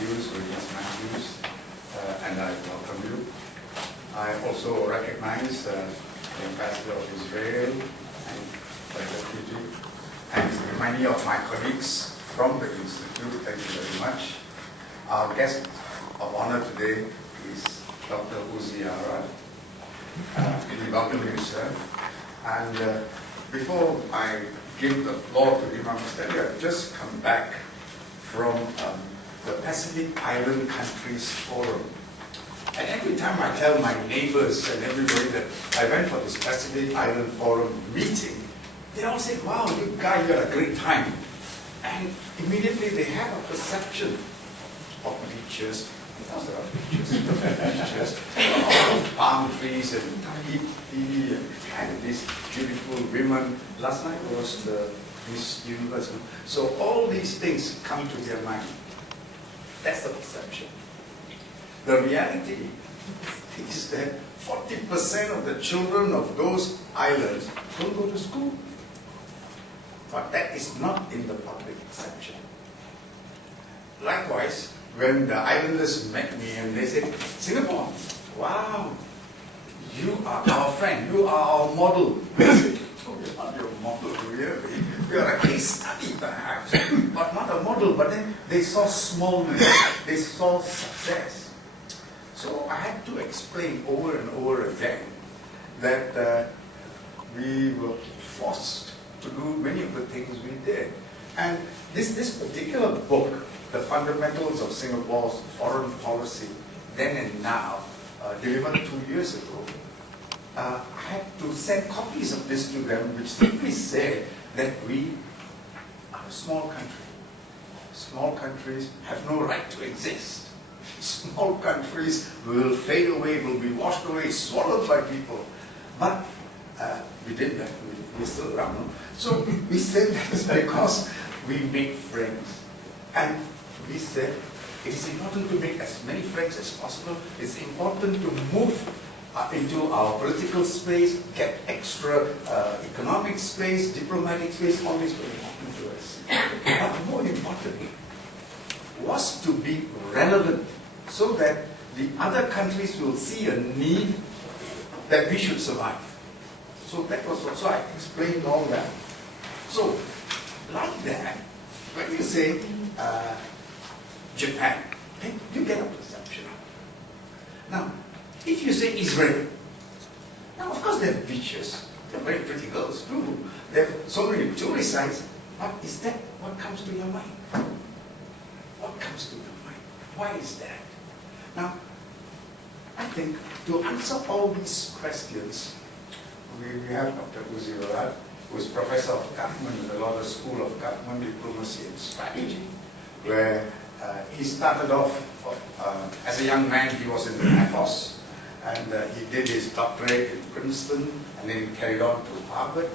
Matthews, and I welcome you. I also recognize the Ambassador of Israel and the Deputy, and many of my colleagues from the Institute. Thank you very much. Our guest of honor today is Dr. Uzi Arad. We welcome you, sir. And before I give the floor to him, I must tell you, I've just come back from the Pacific Island Countries Forum. And every time I tell my neighbors and everybody that I went for this Pacific Island Forum meeting, they all say, wow, you guys had a great time. And immediately they have a perception of beaches, because there are beaches, of palm trees and Tahiti and these beautiful women. Last night was the Miss Universe. So all these things come to their mind. That's the perception. The reality is that 40% of the children of those islands don't go to school. But that is not in the public perception. Likewise, when the islanders met me and they said, Singapore, wow, you are our friend, you are our model. I said, oh, you're not your model, really. We are a case study, perhaps, but not a model. But then they saw smallness, they saw success. So I had to explain over and over again that we were forced to do many of the things we did. And this particular book, The Fundamentals of Singapore's Foreign Policy, Then and Now, delivered 2 years ago, I had to send copies of this to them, which simply said that we are a small country. Small countries have no right to exist. Small countries will fade away, will be washed away, swallowed by people. But we did that. We're still around. No? So we said that's because we make friends. And we said it is important to make as many friends as possible. It's important to move into our political space, get extra economic space, diplomatic space, all this very important to us. But more importantly, was to be relevant so that the other countries will see a need that we should survive. So that was what, so I explained all that. So, like that, when you say Japan, you get a perception. Now, if you say Israel, now of course they have beaches, they're very pretty girls too. They have so many tourist sites, but is that what comes to your mind? What comes to your mind? Why is that? Now, I think to answer all these questions, we have Dr. Uzi Arad, who is Professor of Government in the Lauder School of Government, Diplomacy and Strategy, where he started off as a young man. He was in the Air Force, and he did his doctorate in Princeton, and then he carried on to Harvard.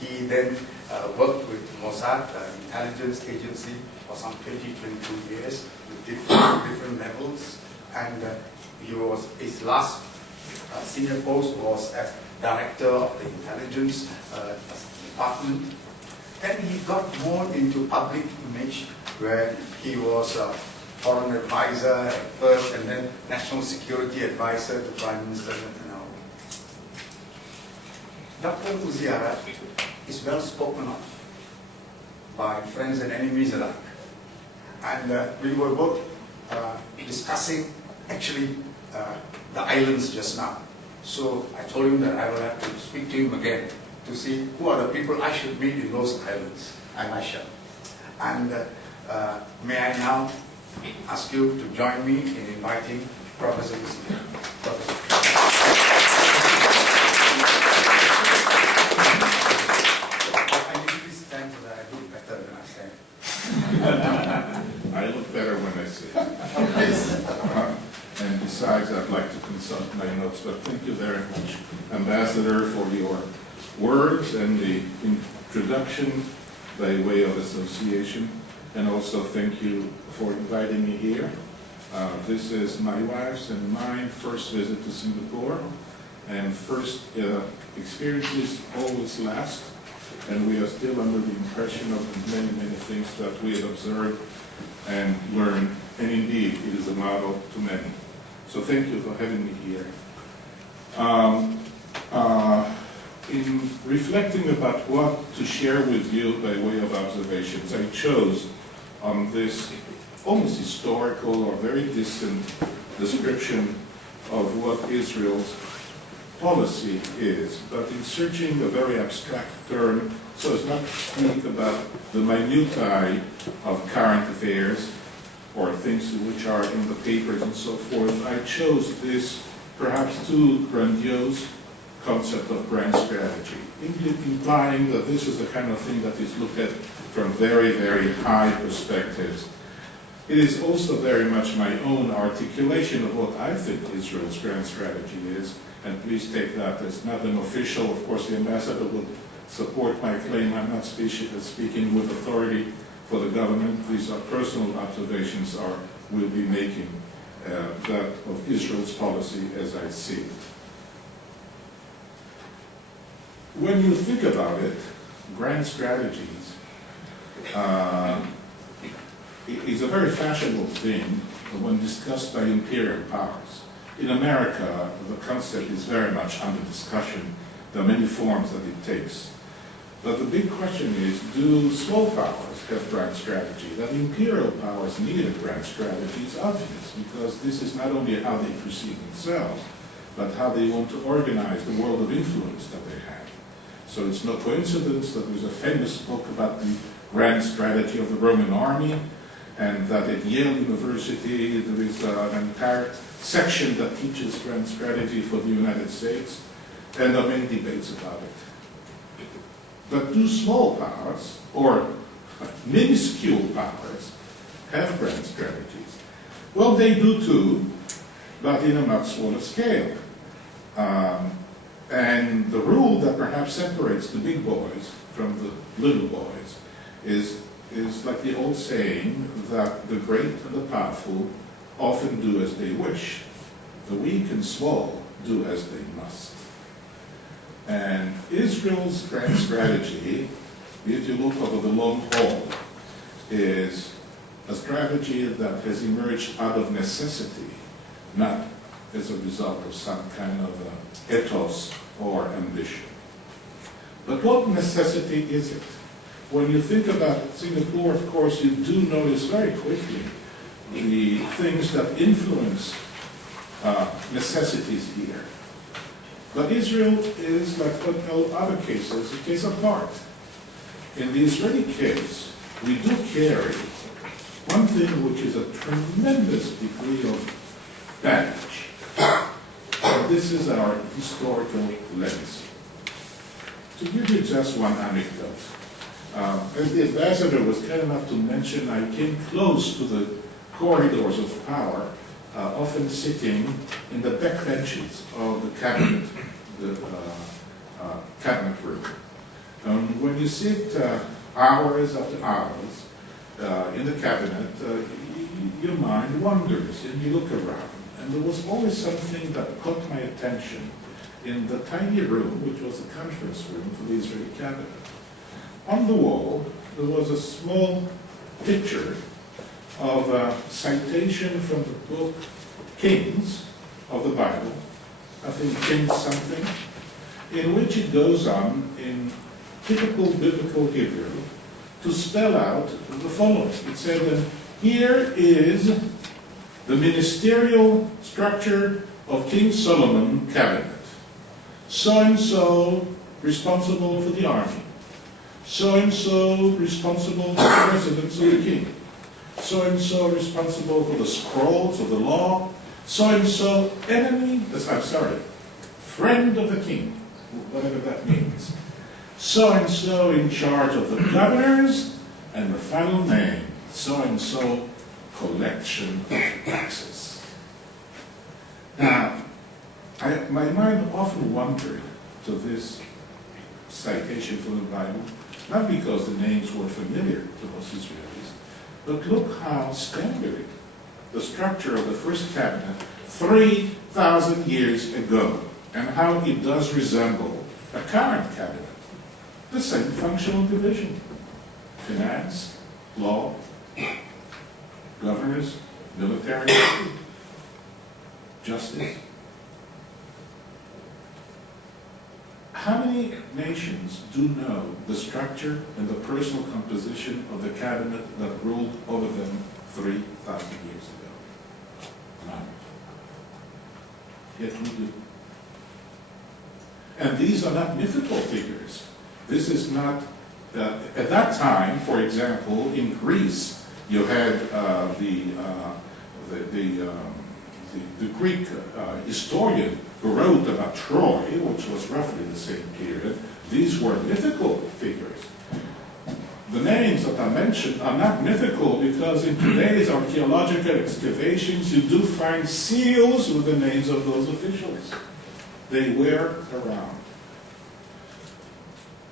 He then worked with Mossad, intelligence agency, for some 22 years with different levels, and his last senior post was as director of the intelligence department. Then he got more into public image, where he was a foreign advisor at first, and then national security advisor to Prime Minister Netanyahu. Dr. Uzi Arad is well spoken of by friends and enemies alike. And we were both discussing actually the islands just now. So I told him that I will have to speak to him again to see who are the people I should meet in those islands, and I shall. And may I now ask you to join me in inviting Professor Uzi. I usually stand so that I look better than I stand. I look better when I sit. And besides, I'd like to consult my notes, but thank you very much, Ambassador, for your words and the introduction by way of association, and also thank you for inviting me here. This is my wife's and mine first visit to Singapore, and first experiences always last, and we are still under the impression of many, many things that we have observed and learned it is a model to many. So thank you for having me here. In reflecting about what to share with you by way of observations, I chose on this almost historical or very distant description of what Israel's policy is, but in searching a very abstract term, so as not to speak about the minutiae of current affairs or things which are in the papers and so forth, I chose this perhaps too grandiose concept of grand strategy, implying that this is the kind of thing that is looked at from very, very high perspectives. It is also very much my own articulation of what I think Israel's grand strategy is, and please take that as not an official. Of course, the ambassador will support my claim. I'm not speaking with authority for the government. These are personal observations we'll be making that of Israel's policy as I see it. When you think about it, grand strategies is a very fashionable thing when discussed by imperial powers. In America, the concept is very much under discussion. There are many forms that it takes. But the big question is, do small powers have grand strategy? That imperial powers need a grand strategy is obvious, because this is not only how they perceive themselves, but how they want to organize the world of influence that they have. So it's no coincidence that there's a famous book about the grand strategy of the Roman army, and that at Yale University there is an entire section that teaches grand strategy for the United States, and there are many debates about it. But do small powers, or minuscule powers, have grand strategies? Well, they do too, but in a much smaller scale. And the rule that perhaps separates the big boys from the little boys is like the old saying that the great and the powerful often do as they wish. The weak and small do as they must. And Israel's grand strategy, if you look over the long haul, is a strategy that has emerged out of necessity, not as a result of some kind of ethos or ambition. But what necessity is it? When you think about Singapore, of course, you do notice very quickly the things that influence necessities here. But Israel is, like all other cases, a case apart. In the Israeli case, we do carry one thing which is a tremendous degree of baggage. And this is our historical legacy. To give you just one anecdote, as the ambassador was kind enough to mention, I came close to the corridors of power, often sitting in the backbenches of the cabinet room. When you sit hours after hours in the cabinet, your mind wanders and you look around. And there was always something that caught my attention in the tiny room, which was the conference room for the Israeli cabinet. On the wall, there was a small picture of a citation from the book Kings of the Bible, I think Kings something, in which it goes on in typical biblical Hebrew to spell out the following. It said, here is the ministerial structure of King Solomon cabinet. So-and-so responsible for the army. So-and-so responsible for the residence of the king. So-and-so responsible for the scrolls of the law. So-and-so friend of the king, whatever that means. So-and-so in charge of the governors, and the final name, so-and-so collection of taxes. Now, my mind often wandered to this citation from the Bible, not because the names were familiar to most Israelis, but look how standard the structure of the first cabinet 3,000 years ago, and how it does resemble a current cabinet. The same functional division: finance, law, governors, military, justice. How many nations do know the structure and the personal composition of the cabinet that ruled over them 3,000 years ago? None. Yet we do. And these are not mythical figures. This is not, at that time, for example, in Greece, you had the Greek historian who wrote about Troy, which was roughly the same period. These were mythical figures. The names that I mentioned are not mythical because in today's archaeological excavations you do find seals with the names of those officials. They were around.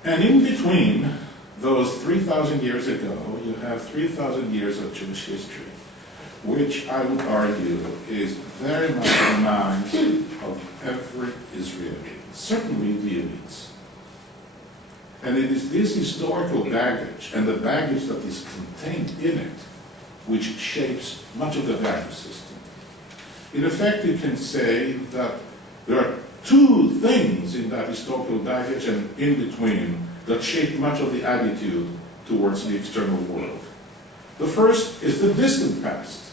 And in between those 3,000 years ago, you have 3,000 years of Jewish history, which I would argue is very much in the minds of every Israeli, certainly the elites. And it is this historical baggage and the baggage that is contained in it which shapes much of the value system. In effect, you can say that there are two things in that historical baggage and in between that shape much of the attitude towards the external world. The first is the distant past,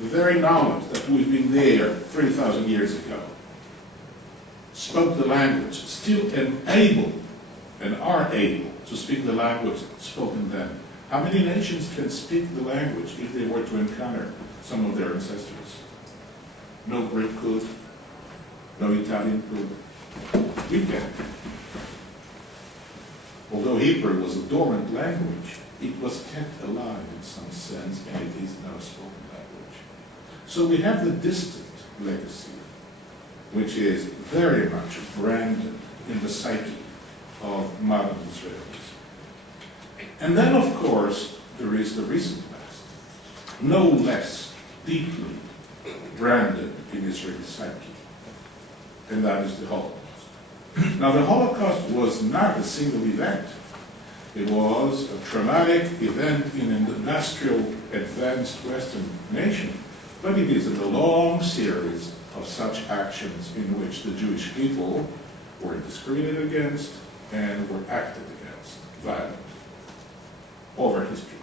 the very knowledge that we've been there 3,000 years ago, spoke the language, still able and are able to speak the language spoken then. How many nations can speak the language if they were to encounter some of their ancestors? No Greek could, no Italian could. We can. Although Hebrew was a dormant language, it was kept alive in some sense, and it is now a spoken language. So we have the distant legacy, which is very much branded in the psyche of modern Israelis. And then, of course, there is the recent past, no less deeply branded in Israeli psyche, and that is the Holocaust. Now, the Holocaust was not a single event. It was a traumatic event in an industrial, advanced Western nation, but it is a long series of such actions in which the Jewish people were discriminated against and were acted against violently over history.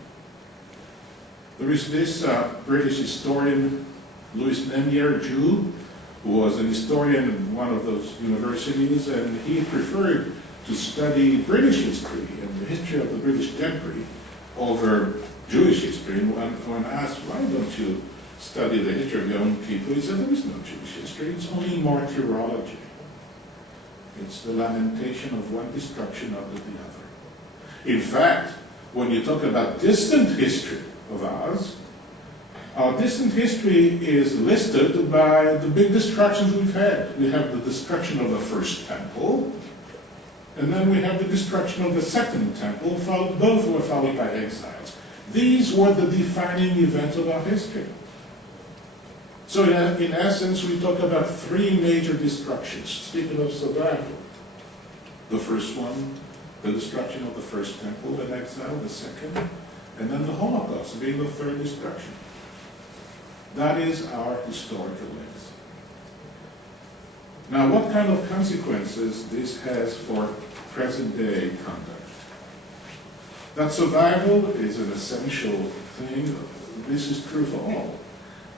There is this British historian, Louis Nemier, Jew, who was an historian in one of those universities, and he preferred to study British history and the history of the British gentry over Jewish history. And when asked, why don't you study the history of your own people, he said, there is no Jewish history, it's only martyrology. It's the lamentation of one destruction after the other. In fact, when you talk about distant history of ours, our distant history is listed by the big destructions we've had. We have the destruction of the first temple, and then we have the destruction of the second temple, both were followed by exiles. These were the defining events of our history. So in essence, we talk about three major destructions, speaking of survival. The first one, the destruction of the first temple and exile, the second, and then the Holocaust being the third destruction. That is our historical legacy. Now, what kind of consequences this has for present-day conduct? That survival is an essential thing. This is true for all.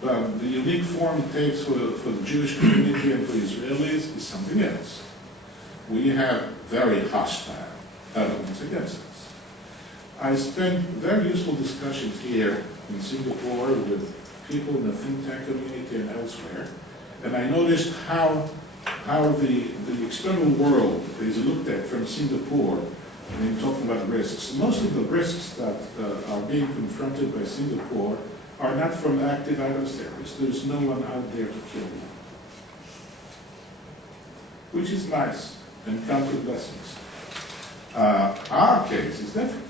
But the unique form it takes for the Jewish community and for Israelis is something else. We have very hostile elements against us. I spent very useful discussions here in Singapore with people in the think tank community and elsewhere, and I noticed how the external world is looked at from Singapore in talking about risks. Most of the risks that are being confronted by Singapore are not from active adversaries. There's no one out there to kill you. Which is nice and comes with blessings. Our case is different.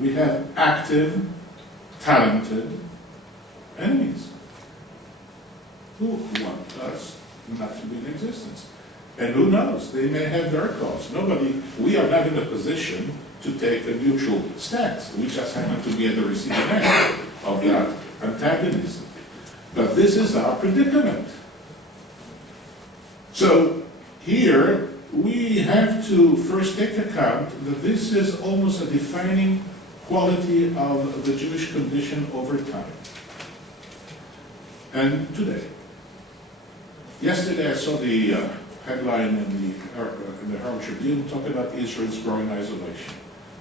We have active, talented enemies who want us not to be in existence. And who knows, they may have their cause. We are not in a position to take a neutral stance. We just happen to be at the receiving end of that antagonism. But this is our predicament. So here we have to first take account that this is almost a defining quality of the Jewish condition over time. And today. Yesterday I saw the headline in the Herald Tribune talking about Israel's growing isolation.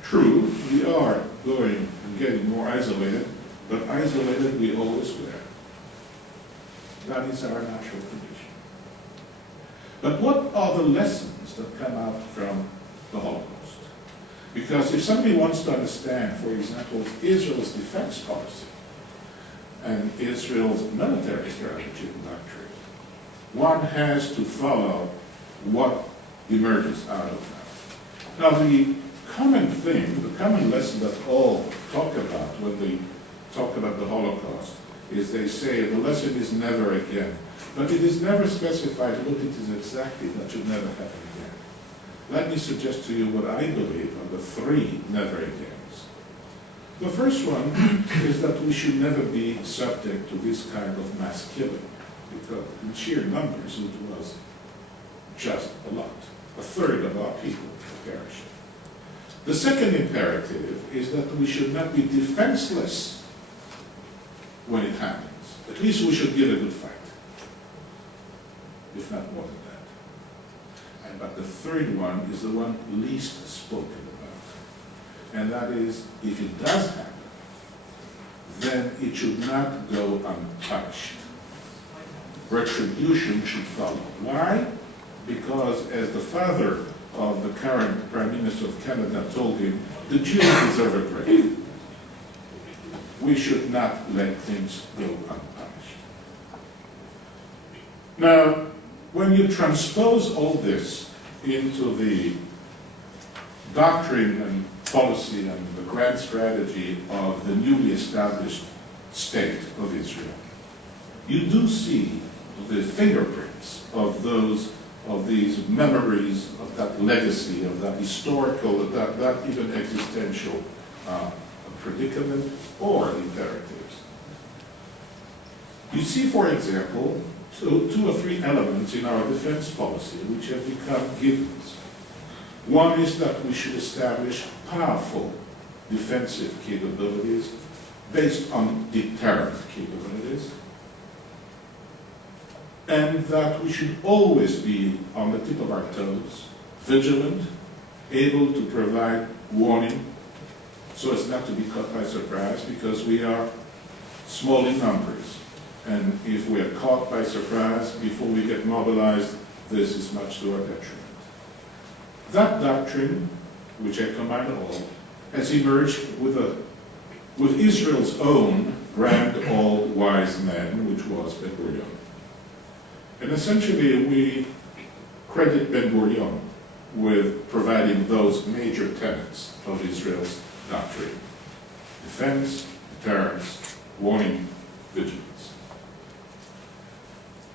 True, we are going and getting more isolated, but isolated we always were. That is our natural condition. But what are the lessons that come out from the Holocaust? Because if somebody wants to understand, for example, Israel's defense policy and Israel's military strategy and doctrine, one has to follow what emerges out of that. Now, the common thing, the common lesson that all talk about when they talk about the Holocaust is they say the lesson is never again. But it is never specified what it is exactly that should never happen again. Let me suggest to you what I believe are the three never agains. The first one is that we should never be subject to this kind of mass killing, because in sheer numbers it was just a lot. A third of our people perished. The second imperative is that we should not be defenseless when it happens. At least we should give a good fight, if not more than that. But the third one is the one least spoken about. And that is, if it does happen, then it should not go untouched. Retribution should follow. Why? Because as the father of the current Prime Minister of Canada told him, the Jews deserve a break. We should not let things go unpunished. Now, when you transpose all this into the doctrine and policy and the grand strategy of the newly established state of Israel, you do see the fingerprints of these memories, of that legacy, of that historical, that even existential predicament or imperatives. You see, for example, two or three elements in our defense policy which have become givens. One is that we should establish powerful defensive capabilities based on deterrent capabilities, and that we should always be on the tip of our toes, vigilant, able to provide warning so as not to be caught by surprise, because we are small in numbers. And if we are caught by surprise before we get mobilized, this is much to our detriment. That doctrine, which I combine all, has emerged with Israel's own grand old wise man, which was Ben-Gurion. And essentially we credit Ben-Gurion with providing those major tenets of Israel's doctrine: defense, deterrence, warning, vigilance.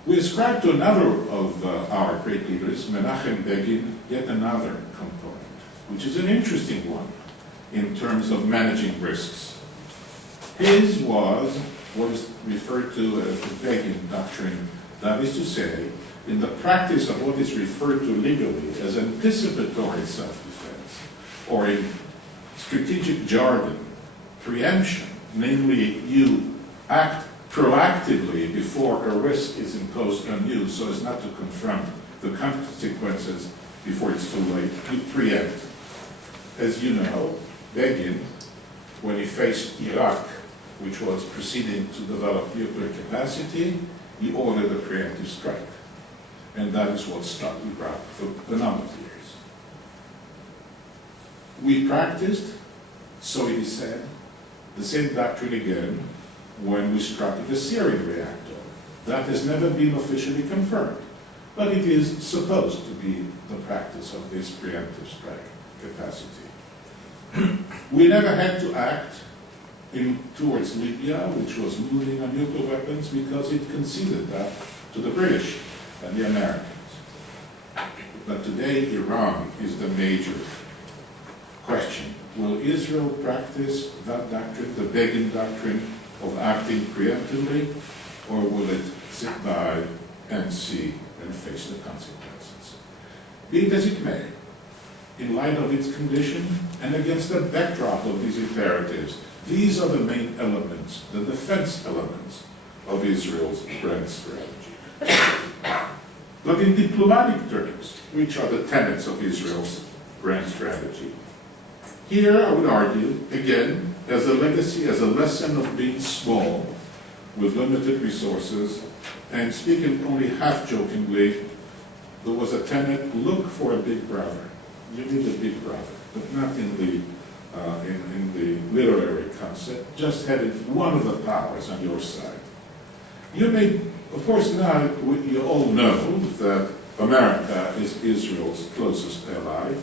We ascribe to another of our great leaders, Menachem Begin, yet another component, which is an interesting one in terms of managing risks. His was what is referred to as the Begin doctrine, that is to say, in the practice of what is referred to legally as anticipatory self-defense, or in strategic jargon, preemption, namely you act proactively before a risk is imposed on you so as not to confront the consequences before it's too late. You preempt. As you know, Begin, when he faced Iraq, which was proceeding to develop nuclear capacity, he ordered a preemptive strike. And that is what stuck Iraq for a number of years. We practiced, so it is said, the same doctrine again when we struck the Syrian reactor. That has never been officially confirmed, but it is supposed to be the practice of this preemptive strike capacity. We never had to act towards Libya, which was moving on nuclear weapons, because it conceded that to the British and the Americans. But today, Iran is the major question. Will Israel practice that doctrine, the Begin doctrine, of acting preemptively, or will it sit by and see and face the consequences? Be it as it may, in light of its condition and against the backdrop of these imperatives, these are the main elements, the defense elements of Israel's grand strategy. But in diplomatic terms, which are the tenets of Israel's grand strategy? Here I would argue, again, as a legacy, as a lesson of being small, with limited resources, and speaking only half-jokingly, there was a tenet, look for a big brother. You need a big brother, but not in the literary concept, just having one of the powers on your side. You may, of course, now you all know that America is Israel's closest ally,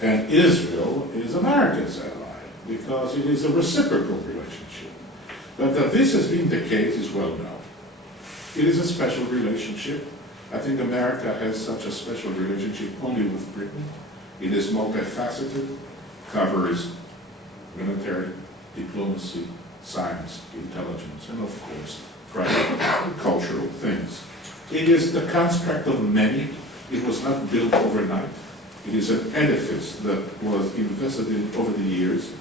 and Israel is America's ally, because it is a reciprocal relationship. But that this has been the case is well known. It is a special relationship. I think America has such a special relationship only with Britain. It is multifaceted, covers military, diplomacy, science, intelligence, and of course, private cultural things. It is the construct of many. It was not built overnight. It is an edifice that was invested in over the years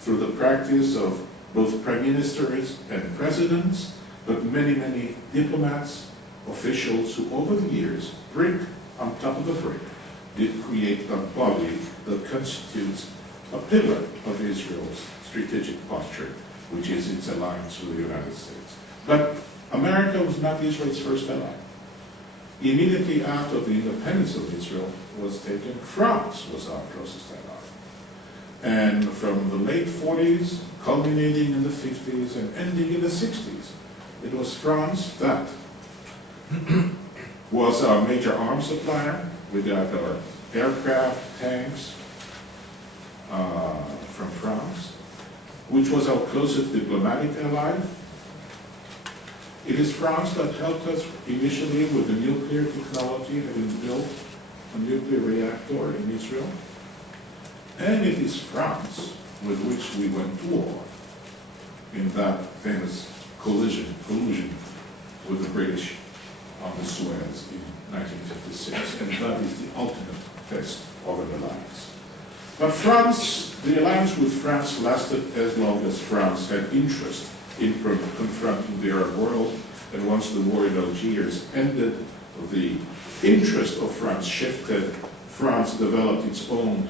through the practice of both prime ministers and presidents, but many, many diplomats, officials who over the years, brick on top of the brick, did create a body that constitutes a pillar of Israel's strategic posture, which is its alliance with the United States. But America was not Israel's first ally. Immediately after the independence of Israel was taken, France was our closest ally. And from the late 40s, culminating in the 50s, and ending in the 60s, it was France that was our major arms supplier. We got our aircraft, tanks from France, which was our closest diplomatic ally. It is France that helped us initially with the nuclear technology, having built a nuclear reactor in Israel. And it is France with which we went to war in that famous collusion with the British on the Suez in 1956. And that is the ultimate test of an alliance. But France, the alliance with France lasted as long as France had interest in confronting the Arab world, and once the war in Algiers ended, the interest of France shifted. France developed its own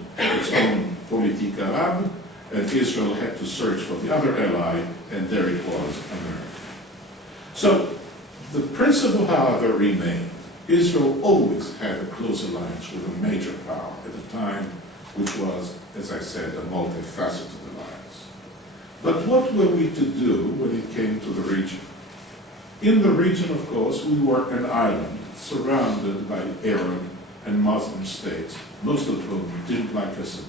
politique arabe, and Israel had to search for the other ally, and there it was, America. So the principle, however, remained. Israel always had a close alliance with a major power at the time, which was, as I said, a multifaceted alliance. But what were we to do when it came to the region? In the region, of course, we were an island surrounded by Arab and Muslim states, most of whom didn't like us a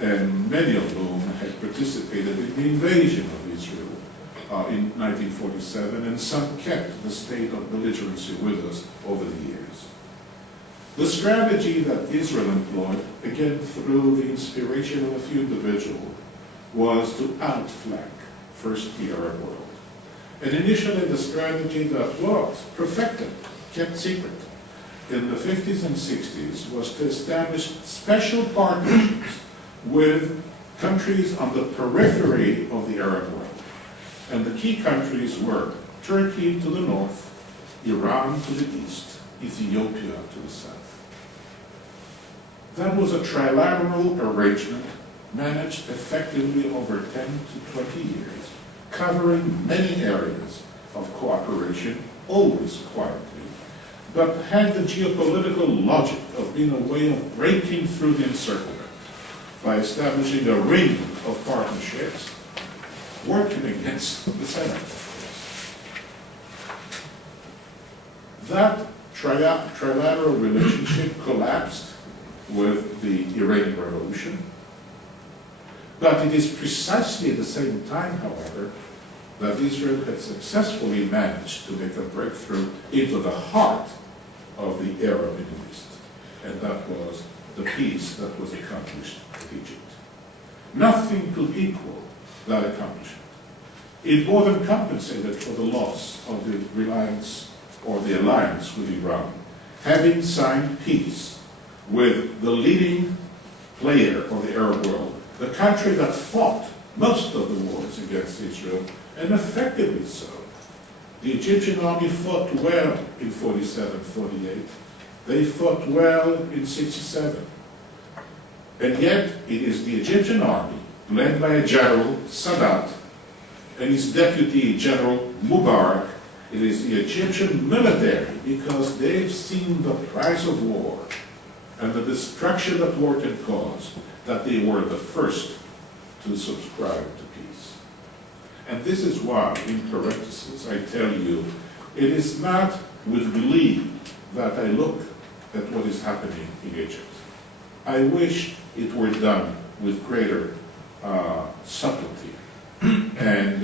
bit, and many of whom had participated in the invasion of Israel in 1947, and some kept the state of belligerency with us over the years. The strategy that Israel employed, again through the inspiration of a few individuals, was to outflank first the Arab world. And initially the strategy that was perfected, kept secret, in the 50s and 60s was to establish special partnerships with countries on the periphery of the Arab world. And the key countries were Turkey to the north, Iran to the east, Ethiopia to the south. That was a trilateral arrangement managed effectively over 10 to 20 years, covering many areas of cooperation, always quietly, but had the geopolitical logic of being a way of breaking through the encirclement by establishing a ring of partnerships, working against the center. That trilateral relationship collapsed with the Iranian Revolution, but it is precisely at the same time, however, that Israel had successfully managed to make a breakthrough into the heart of the Arab Middle East, and that was the peace that was accomplished with Egypt. Nothing could equal that accomplishment. it more than compensated for the loss of the reliance or the alliance with Iran, having signed peace with the leading player of the Arab world, the country that fought most of the wars against Israel, and effectively so. The Egyptian army fought well in 47, 48. They fought well in 67. And yet, it is the Egyptian army, led by a general, Sadat, and his deputy, General Mubarak. It is the Egyptian military, because they've seen the price of war and the destruction that war can cause, that they were the first to subscribe to peace. And this is why, in parentheses, I tell you, it is not with glee that I look at what is happening in Egypt. I wish it were done with greater subtlety. And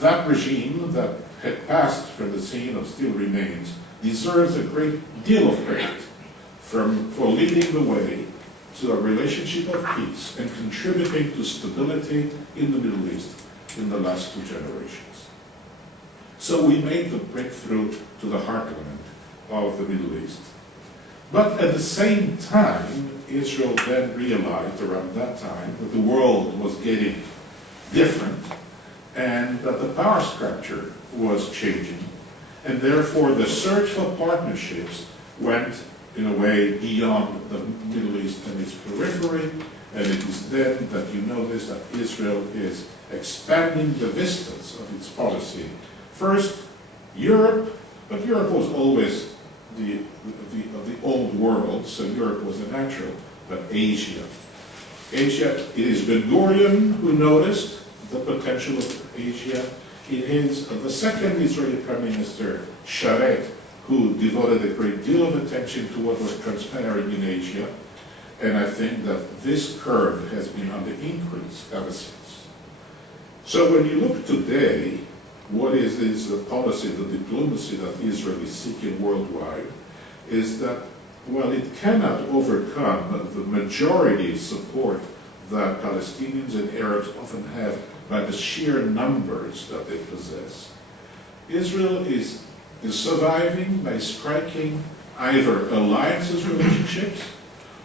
that regime that had passed from the scene or still remains deserves a great deal of credit for leading the way to a relationship of peace and contributing to stability in the Middle East in the last 2 generations. So we made the breakthrough to the heartland of the Middle East. But at the same time, Israel then realized around that time that the world was getting different and that the power structure was changing. And therefore, the search for partnerships went, in a way, beyond the Middle East and its periphery. And it is then that you notice that Israel is expanding the vistas of its policy. First, Europe, but Europe was always the old world, so Europe was a natural, but Asia. Asia, it is Ben Gurion who noticed the potential of Asia. It is the second Israeli Prime Minister, Sharet, who devoted a great deal of attention to what was transpiring in Asia. And I think that this curve has been on the increase ever since. So when you look today, what is the policy, the diplomacy that Israel is seeking worldwide, is that, well, it cannot overcome the majority support that Palestinians and Arabs often have by the sheer numbers that they possess. Israel is surviving by striking either alliances relationships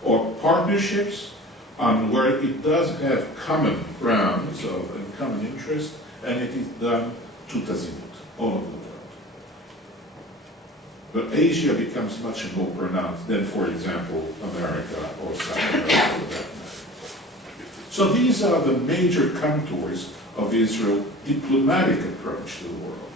or partnerships on where it does have common grounds and common interest, and it is done to tazimut, all over the world. But Asia becomes much more pronounced than, for example, America or South America for that matter. So these are the major contours of Israel's diplomatic approach to the world.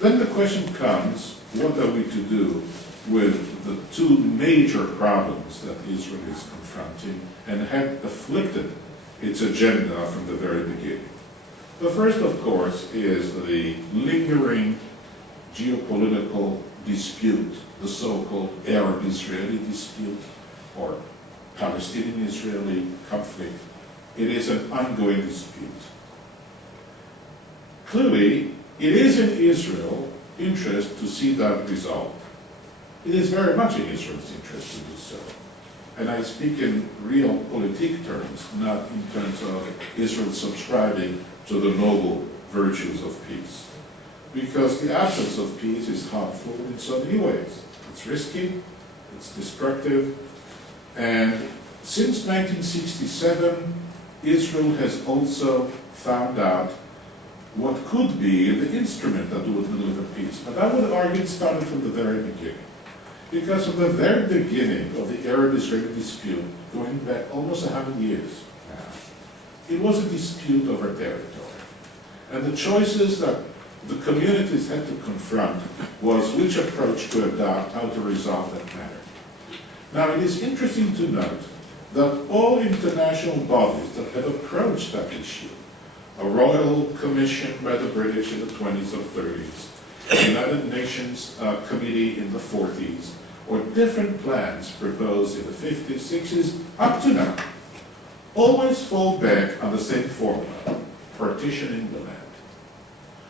Then the question comes, what are we to do with the 2 major problems that Israel is confronting and had afflicted its agenda from the very beginning? The first, of course, is the lingering geopolitical dispute, the so-called Arab-Israeli dispute, or Palestinian-Israeli conflict. It is an ongoing dispute. Clearly, it is in Israel's interest to see that resolved. It is very much in Israel's interest to do so. And I speak in real politique terms, not in terms of Israel subscribing to the noble virtues of peace. Because the absence of peace is harmful in so many ways. It's risky, it's destructive, and since 1967, Israel has also found out what could be the instrument that would deliver peace. But I would argue it started from the very beginning. Because from the very beginning of the Arab-Israeli dispute, going back almost 100 years now, it was a dispute over territory. And the choices that the communities had to confront was which approach to adopt, how to resolve that matter. Now, it is interesting to note that all international bodies that have approached that issue, a Royal Commission by the British in the 20s or 30s, the United Nations Committee in the 40s, or different plans proposed in the 50s, 60s, up to now, always fall back on the same formula, partitioning the land.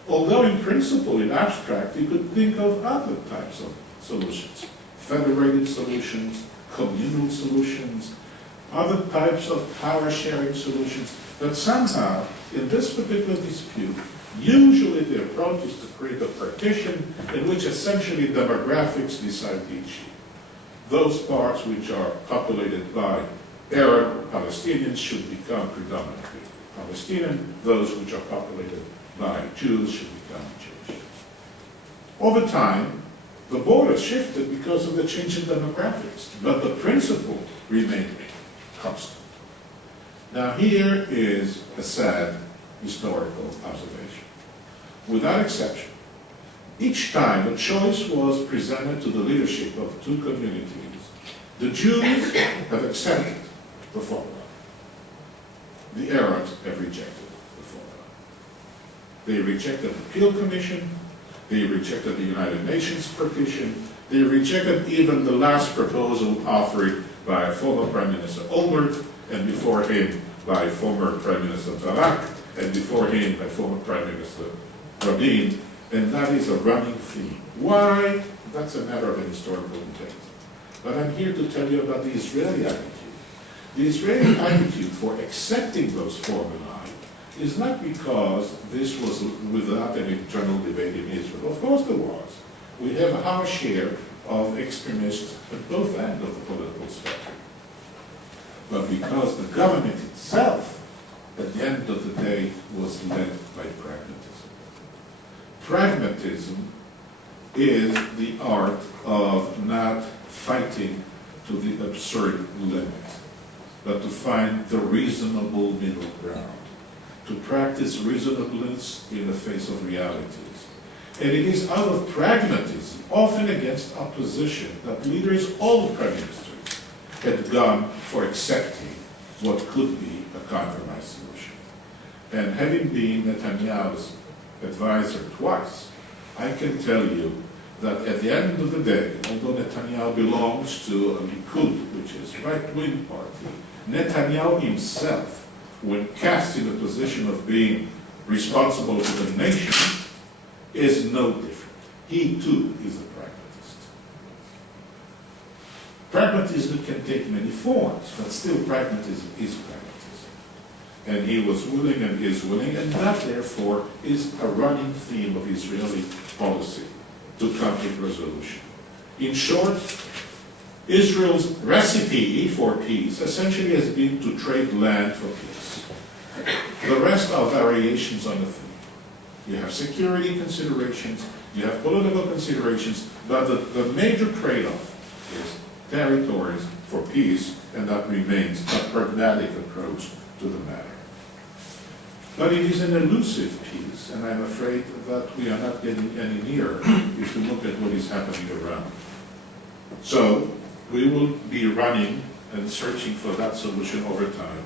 Although in principle, in abstract, you could think of other types of solutions, federated solutions, communal solutions, other types of power-sharing solutions, but somehow, in this particular dispute, usually the approach is to create a partition in which essentially demographics decide the issue. Those parts which are populated by Arab Palestinians should become predominantly Palestinian. Those which are populated by Jews should become Jewish. Over time, the borders shifted because of the change in demographics, but the principle remained constant. Now here is a sad historical observation. Without exception, each time a choice was presented to the leadership of two communities, the Jews have accepted the formula. The Arabs have rejected the formula. They rejected the Peel Commission, they rejected the United Nations petition, they rejected even the last proposal offered by former Prime Minister Olmert, and before him by former Prime Minister Barak, and before him by former Prime Minister Rabin, and that is a running theme. Why? That's a matter of historical intent. But I'm here to tell you about the Israeli attitude. The Israeli attitude for accepting those formulae is not because this was without an internal debate in Israel. Of course there was. We have our share of extremists at both ends of the political spectrum. But because the government itself, at the end of the day, was led by pragmatism. Pragmatism is the art of not fighting to the absurd limit, but to find the reasonable middle ground, to practice reasonableness in the face of realities. And it is out of pragmatism, often against opposition, that leaders, all prime ministers, had gone for accepting what could be a compromise solution. And having been Netanyahu's advisor twice, I can tell you that at the end of the day, although Netanyahu belongs to a Likud, which is right-wing party, Netanyahu himself, when cast in a position of being responsible for the nation, is no different. He too is a pragmatist. Pragmatism can take many forms, but still pragmatism is pragmatism. And he was willing and is willing, and that therefore is a running theme of Israeli policy to conflict resolution. In short, Israel's recipe for peace essentially has been to trade land for peace. The rest are variations on the theme. You have security considerations, you have political considerations, but the major trade-off is territories for peace, and that remains a pragmatic approach to the matter. But it is an elusive peace, and I'm afraid that we are not getting any nearer if you look at what is happening around. So, we will be running and searching for that solution over time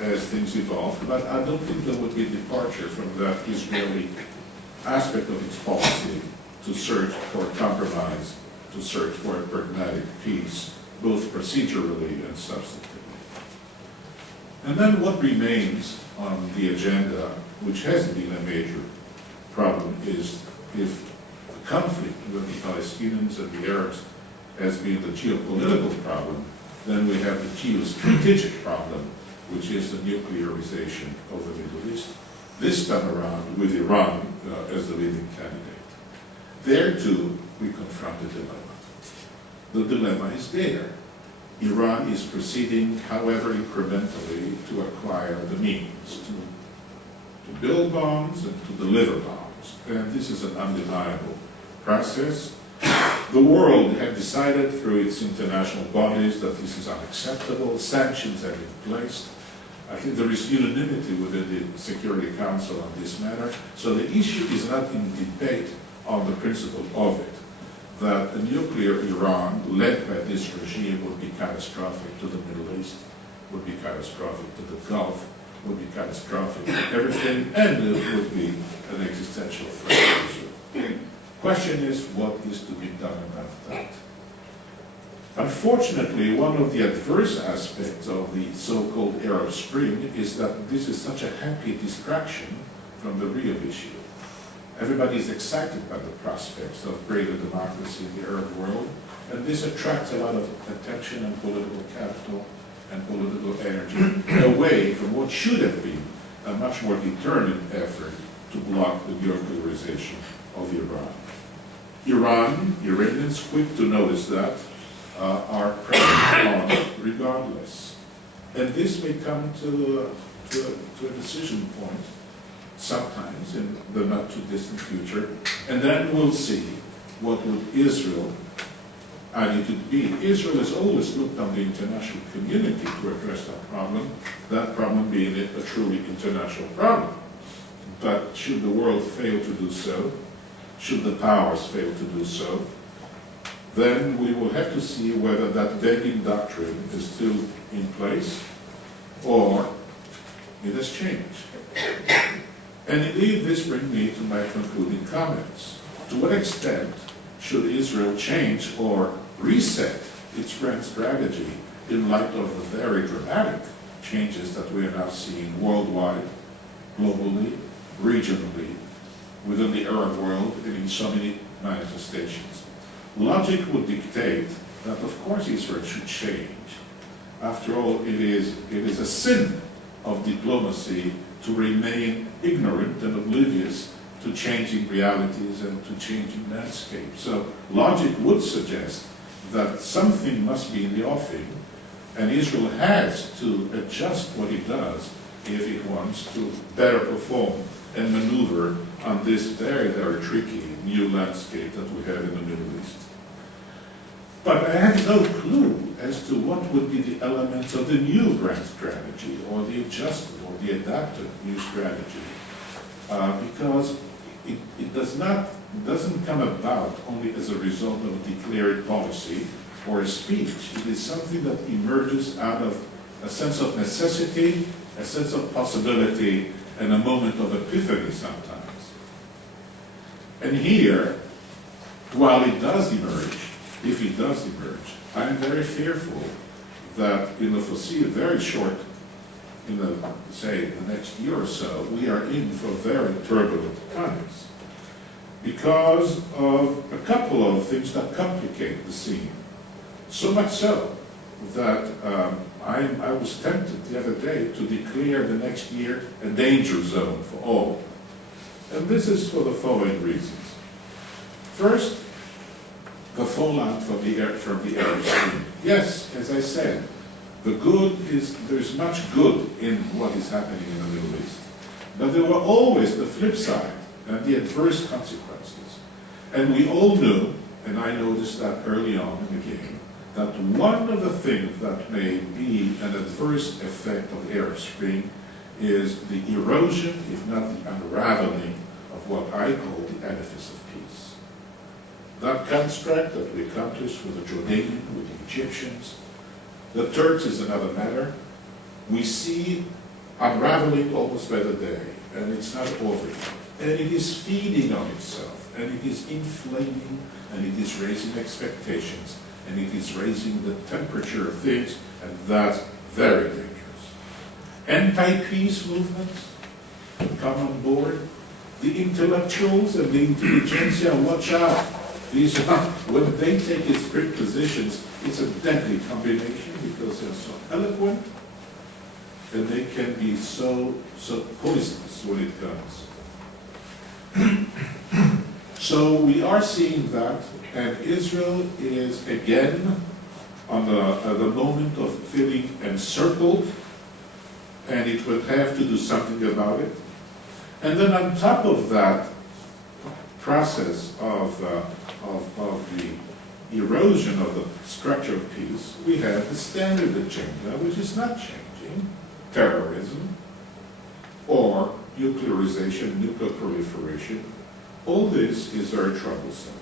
as things evolve, but I don't think there would be a departure from that Israeli aspect of its policy to search for a compromise, to search for a pragmatic peace, both procedurally and substantively. And then what remains on the agenda, which has been a major problem, is if the conflict with the Palestinians and the Arabs has been the geopolitical problem, then we have the geostrategic problem, which is the nuclearization of the Middle East, this time around with Iran as the leading candidate. There too, we confront a dilemma. The dilemma is there. Iran is proceeding, however incrementally, to acquire the means to build bombs and to deliver bombs. And this is an undeniable process. The world had decided through its international bodies that this is unacceptable. Sanctions have been placed. I think there is unanimity within the Security Council on this matter. So the issue is not in debate on the principle of it, that a nuclear Iran led by this regime would be catastrophic to the Middle East, would be catastrophic to the Gulf, would be catastrophic to everything, and it would be an existential threat to Israel. Question is, what is to be done about that? Unfortunately, one of the adverse aspects of the so-called Arab Spring is that this is such a happy distraction from the real issue. Everybody is excited by the prospects of greater democracy in the Arab world, and this attracts a lot of attention and political capital. and political energy away from what should have been a much more determined effort to block the nuclearization of Iran. Iranians, quick to notice that, are pressing on regardless. And this may come to a decision point sometimes in the not too distant future, and then we'll see what would Israel attitude be. Israel has always looked on the international community to address that problem being a truly international problem. But should the world fail to do so, should the powers fail to do so, then we will have to see whether that begging doctrine is still in place or it has changed. And indeed, this brings me to my concluding comments. To what extent should Israel change or reset its grand strategy in light of the very dramatic changes that we are now seeing worldwide, globally, regionally, within the Arab world, and in so many manifestations? Logic would dictate that, of course, Israel should change. After all, it is a sin of diplomacy to remain ignorant and oblivious to changing realities and to changing landscapes. So logic would suggest that something must be in the offing, and Israel has to adjust what it does if it wants to better perform and maneuver on this very, very tricky new landscape that we have in the Middle East. But I have no clue as to what would be the elements of the new grand strategy, or the adjusted, or the adapted new strategy, because it doesn't come about only as a result of a declared policy or a speech. It is something that emerges out of a sense of necessity, a sense of possibility, and a moment of epiphany sometimes. And here, while it does emerge, if it does emerge, I am very fearful that in the foreseeable, very short, in the, say, the next year or so, we are in for very turbulent times because of a couple of things that complicate the scene. So much so that I was tempted the other day to declare the next year a danger zone for all. And this is for the following reasons. First, the fallout from the Arab Spring. Yes, as I said, there's much good in what is happening in the Middle East. But there were always the flip side and the adverse consequences. And we all knew, and I noticed that early on in the game, that one of the things that may be an adverse effect of the Arab Spring is the erosion, if not the unraveling, of what I call the edifice of peace. That construct that we accomplished with the Jordanians, with the Egyptians, the Turks is another matter. We see unraveling almost by the day, and it's not over yet. And it is feeding on itself, and it is inflaming, and it is raising expectations, and it is raising the temperature of things, and that's very dangerous. Anti-peace movements come on board. The intellectuals and the intelligentsia, watch out. These are, when they take its strict positions, it's a deadly combination because they're so eloquent, and they can be so poisonous when it comes. So we are seeing that, and Israel is again on the moment of feeling encircled, and it will have to do something about it. And then on top of that process of the erosion of the structure of peace, we have the standard agenda, which is not changing: terrorism, or nuclearization, nuclear proliferation. All this is very troublesome.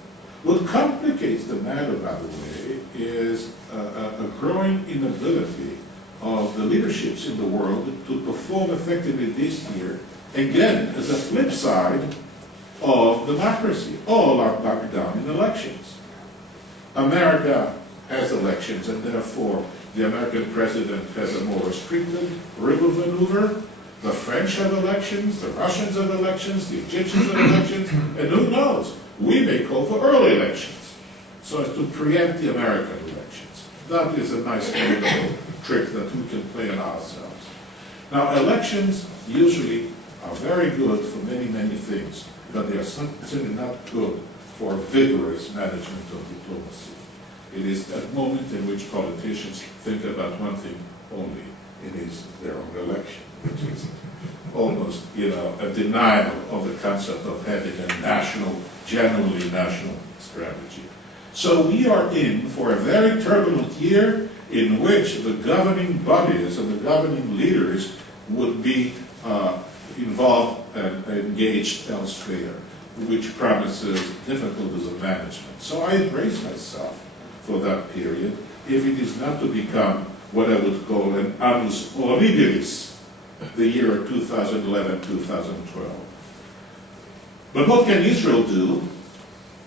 What complicates the matter, by the way, is a growing inability of the leaderships in the world to perform effectively this year, again, as a flip side of democracy. All are bogged down in elections. America has elections, and therefore the American president has a more restricted river maneuver. The French have elections, the Russians have elections, the Egyptians have elections, and who knows, we may call for early elections so as to preempt the American elections. That is a nice political trick that we can play on ourselves. Now, elections usually are very good for many, many things, but they are certainly not good for vigorous management of diplomacy. It is that moment in which politicians think about one thing only. It is their own election, which is almost, a denial of the concept of having a national, genuinely national strategy. So we are in for a very turbulent year in which the governing bodies and the governing leaders would be involved and engaged elsewhere, which promises difficulties of management. So I brace myself for that period, if it is not to become what I would call an annus horribilis, the year 2011-2012. But what can Israel do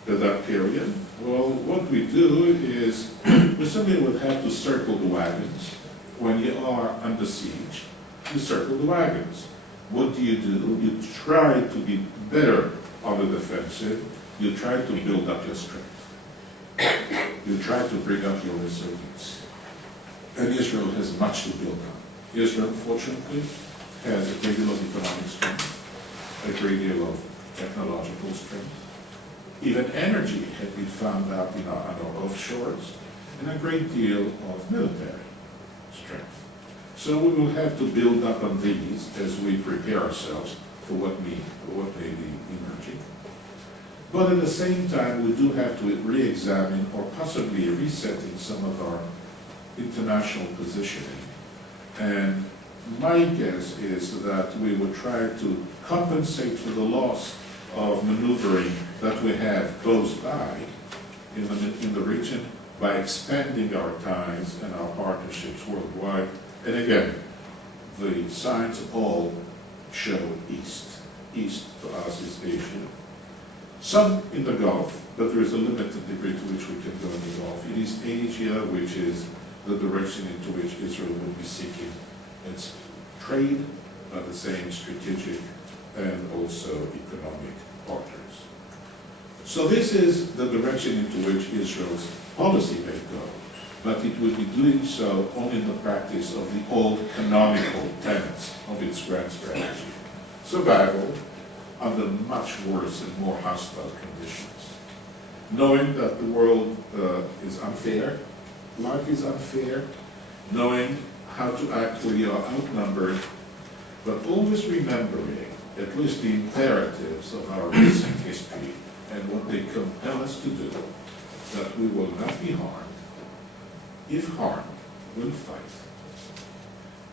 at that period? Well, what we do is, we simply would have to circle the wagons. When you are under siege, you circle the wagons. What do? You try to be better on the defensive. You try to build up your strength. You try to bring up your resilience. And Israel has much to build on. Israel, fortunately, has a great deal of economic strength, a great deal of technological strength. Even energy had been found out on our offshores, and a great deal of military strength. So we will have to build up on these as we prepare ourselves for what may be emerging. But at the same time, we do have to re-examine or possibly resetting some of our international positioning. And my guess is that we will try to compensate for the loss of maneuvering that we have close by in the region by expanding our ties and our partnerships worldwide. And again, the signs all show east. East for us is Asia. Some in the Gulf, but there is a limited degree to which we can go in the Gulf. It is Asia which is the direction into which Israel will be seeking its trade, but the same strategic and also economic partners. So this is the direction into which Israel's policy may go, but it will be doing so only in the practice of the old canonical tenets of its grand strategy. Survival under much worse and more hostile conditions. Knowing that the world is unfair, life is unfair, knowing how to act when you are outnumbered, but always remembering at least the imperatives of our recent history and what they compel us to do, that we will not be harmed. If harmed, we'll fight.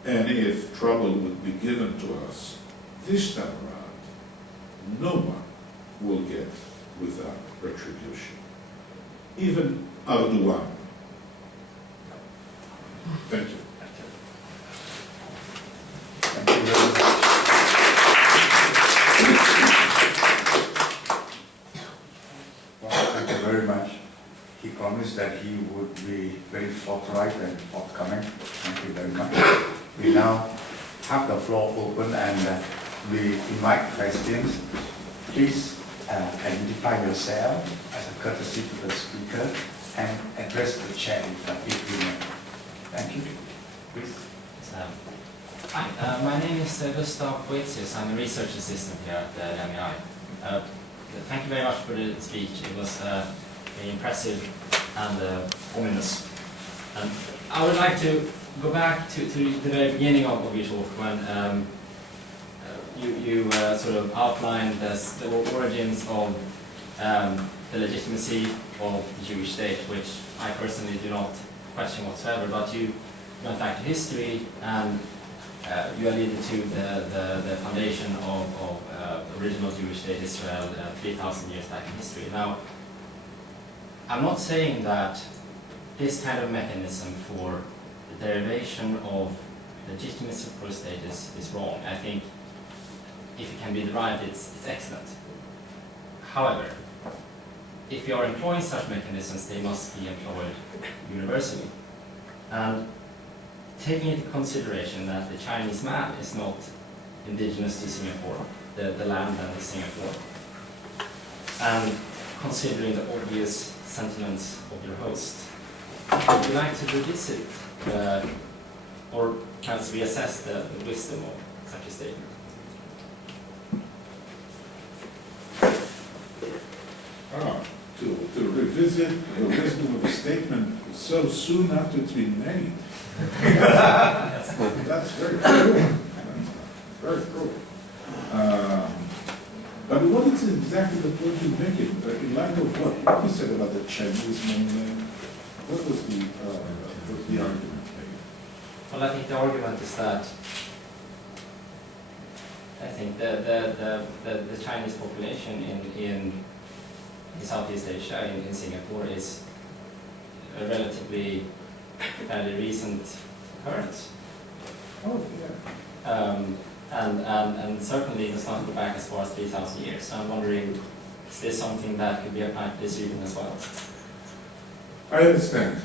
And if trouble would be given to us this time around, no one will get without retribution. Even Erdogan. Thank you. Thank you very much. Well, thank you very much. He promised that he would be very forthright and forthcoming. Thank you very much. We now have the floor open and we invite questions. Please identify yourself as a courtesy to the speaker and address the chair if you may. Thank you. Please. Hi, my name is Gustav Poetius. I'm a research assistant here at the MEI. Thank you very much for the speech. It was very impressive and ominous. I would like to go back to the very beginning of your talk when you sort of outlined the origins of the legitimacy of the Jewish state, which I personally do not question whatsoever, but you went back to history and you alluded to the foundation of original Jewish state Israel 3,000 years back in history. Now, I'm not saying that this kind of mechanism for the derivation of legitimacy for a state is wrong. I think if it can be derived, it's excellent. However, if you are employing such mechanisms, they must be employed universally. And taking into consideration that the Chinese map is not indigenous to Singapore, the land and the Singapore, and considering the obvious sentiments of your host, would you like to revisit or perhaps reassess the wisdom of such a statement? To revisit the wisdom of a statement so soon after it's been made. That's very cruel. Very cruel. But what is exactly the point you make it? In light of what you said about the Chinese mainland, what was the argument made? Well, I think the argument is that I think the Chinese population in Southeast Asia, in Singapore, is a relatively fairly recent occurrence. Oh, yeah. And certainly does not go back as far as 3,000 years. So I'm wondering, is this something that could be applied to this region as well? I understand.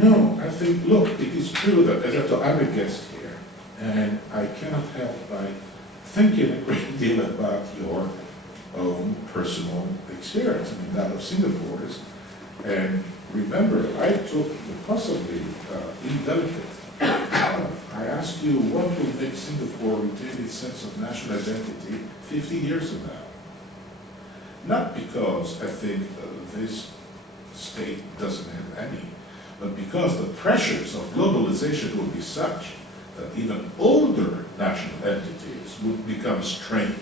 No, I think, look, it is true that as I'm a guest here, and I cannot help by thinking a great deal about your own personal experience, I mean that of Singapore's. And remember, I took the possibly indelicate. I asked you what will make Singapore retain its sense of national identity 50 years from now. Not because I think this state doesn't have any, but because the pressures of globalization will be such that even older national entities would become strained.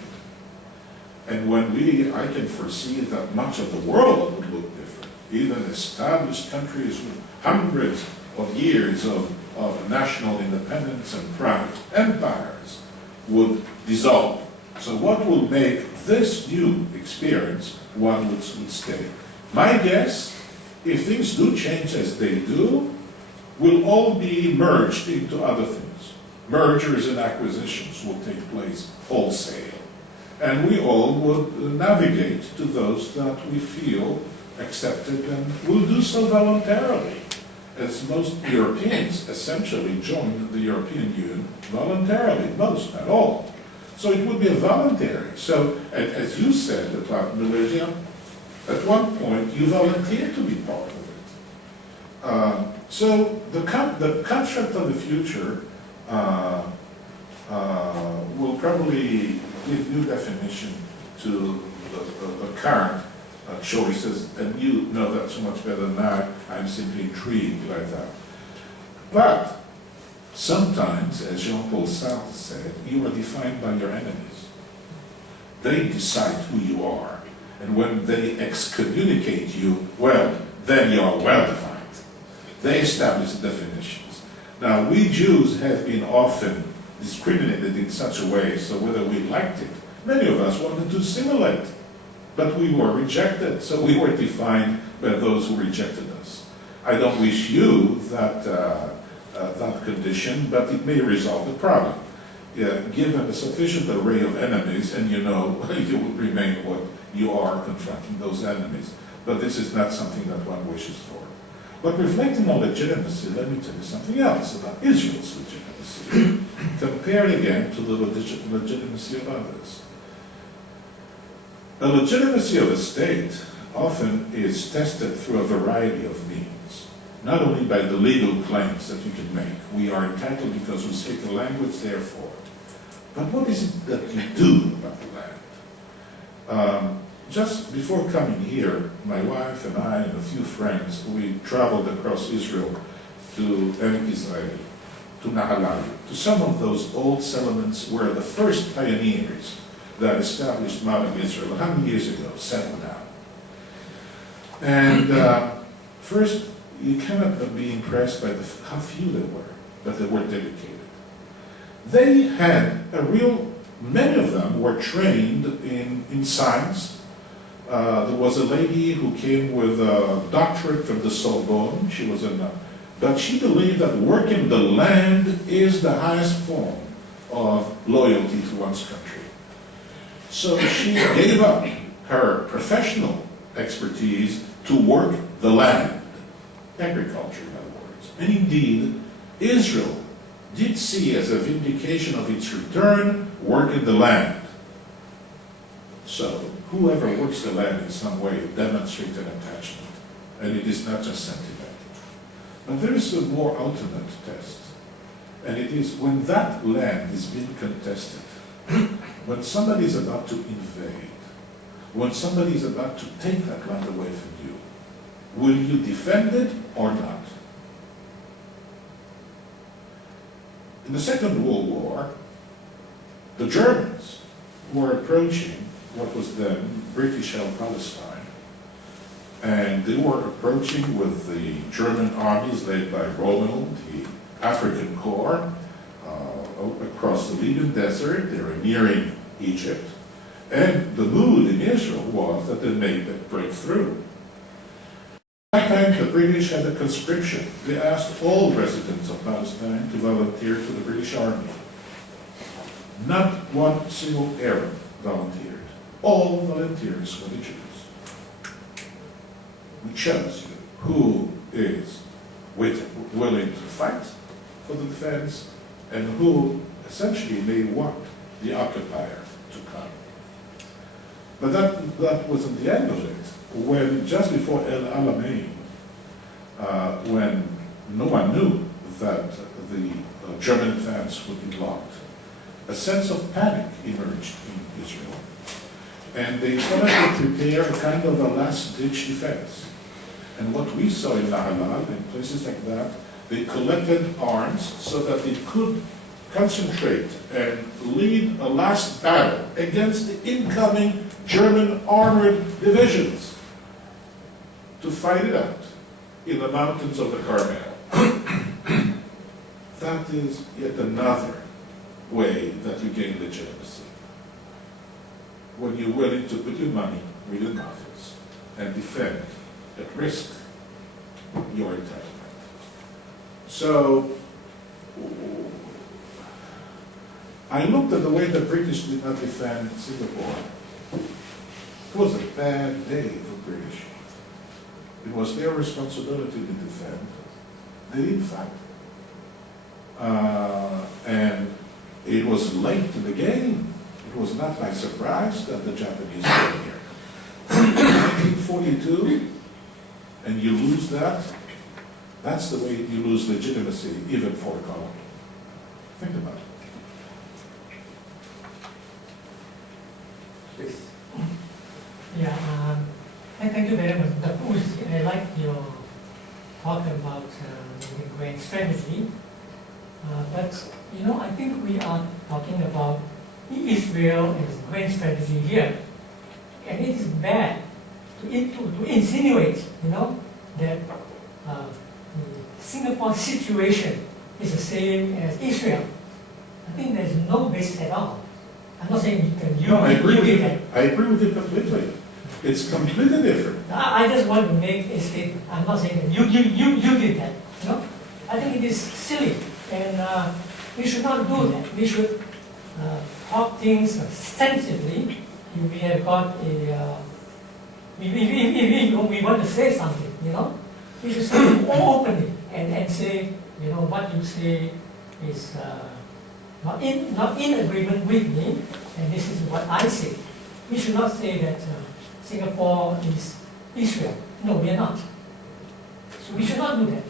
And when I can foresee that much of the world would look different, even established countries with hundreds of years of national independence and private empires would dissolve. So what will make this new experience one would stay? My guess, if things do change as they do, will all be merged into other things. Mergers and acquisitions will take place wholesale. And we all would navigate to those that we feel accepted and will do so voluntarily, as most Europeans essentially joined the European Union voluntarily, most, not all. So it would be a voluntary. So, as you said about Malaysia, at one point you volunteered to be part of it. So the construct of the future will probably give new definition to the current choices, and you know that so much better than I'm simply intrigued by that. But sometimes, as Jean-Paul Sartre said, you are defined by your enemies. They decide who you are, and when they excommunicate you, well, then you are well defined. They establish the definitions. Now, we Jews have been often discriminated in such a way, so whether we liked it, many of us wanted to assimilate, but we were rejected, so we were defined by those who rejected us. I don't wish you that condition, but it may resolve the problem. Given a sufficient array of enemies, and you know you will remain what you are confronting those enemies. But this is not something that one wishes for. But reflecting on legitimacy, let me tell you something else about Israel's legitimacy, compared again to the legitimacy of others. The legitimacy of a state often is tested through a variety of means, not only by the legal claims that you can make. We are entitled because we speak the language, therefore. But what is it that you do about the land? Just before coming here, my wife and I and a few friends, we traveled across Israel to ArabIsraeli, to Nahalal, to some of those old settlements where the first pioneers that established modern Israel 100 years ago settled down. And first, you cannot but be impressed by how few they were, but they were dedicated. They had many of them were trained in science. There was a lady who came with a doctorate from the Sorbonne. She was but she believed that working the land is the highest form of loyalty to one's country. So she gave up her professional expertise to work the land, agriculture in other words. And indeed, Israel did see as a vindication of its return, working the land. So whoever works the land in some way demonstrates an attachment, and it is not just sentimental. But there is a more ultimate test, and it is when that land is being contested, when somebody is about to invade, when somebody is about to take that land away from you, will you defend it or not? In the Second World War, the Germans were approaching what was then British-held Palestine, and they were approaching with the German armies led by Rommel, the African Corps, across the Libyan desert. They were nearing Egypt, and the mood in Israel was that they made a breakthrough. At that time, the British had a conscription. They asked all residents of Palestine to volunteer to the British Army. Not one single Arab volunteered. All volunteers were the Jews. We chose who is willing to fight for the defense and who essentially may want the occupier to come. But that wasn't the end of it. When just before El Alamein, when no one knew that the German advance would be blocked, a sense of panic emerged in Israel. And they started to prepare a kind of a last-ditch defense. And what we saw in Nahalal and places like that, they collected arms so that they could concentrate and lead a last battle against the incoming German armored divisions to fight it out in the mountains of the Carmel. That is yet another way that you gain legitimacy. When you're willing to put your money where your mouth is and defend at risk your entitlement. So I looked at the way the British did not defend Singapore. It was a bad day for British. It was their responsibility to defend. They didn't fight. And it was late in the game. It was not by surprise that the Japanese were here. 1942, and you lose that, that's the way you lose legitimacy, even for a colony. Think about it. Yes. Yeah, thank you very much, Dr. Uzi. I like your talk about the grand strategy. But, you know, I think we are talking about Israel as grand strategy here. And it is bad to insinuate, you know, that the Singapore situation is the same as Israel. I think there's no basis at all. I'm not saying that you did that. I agree with you completely. It's completely different. I just want to make a statement. I'm not saying that you did that. You know, I think it is silly, and we should not do that. We should talk things sensibly. We have got a. If we want to say something, you know, we should say it openly and say, you know, what you say is not in agreement with me, and this is what I say. We should not say that Singapore is Israel. No, we are not. So we should not do that.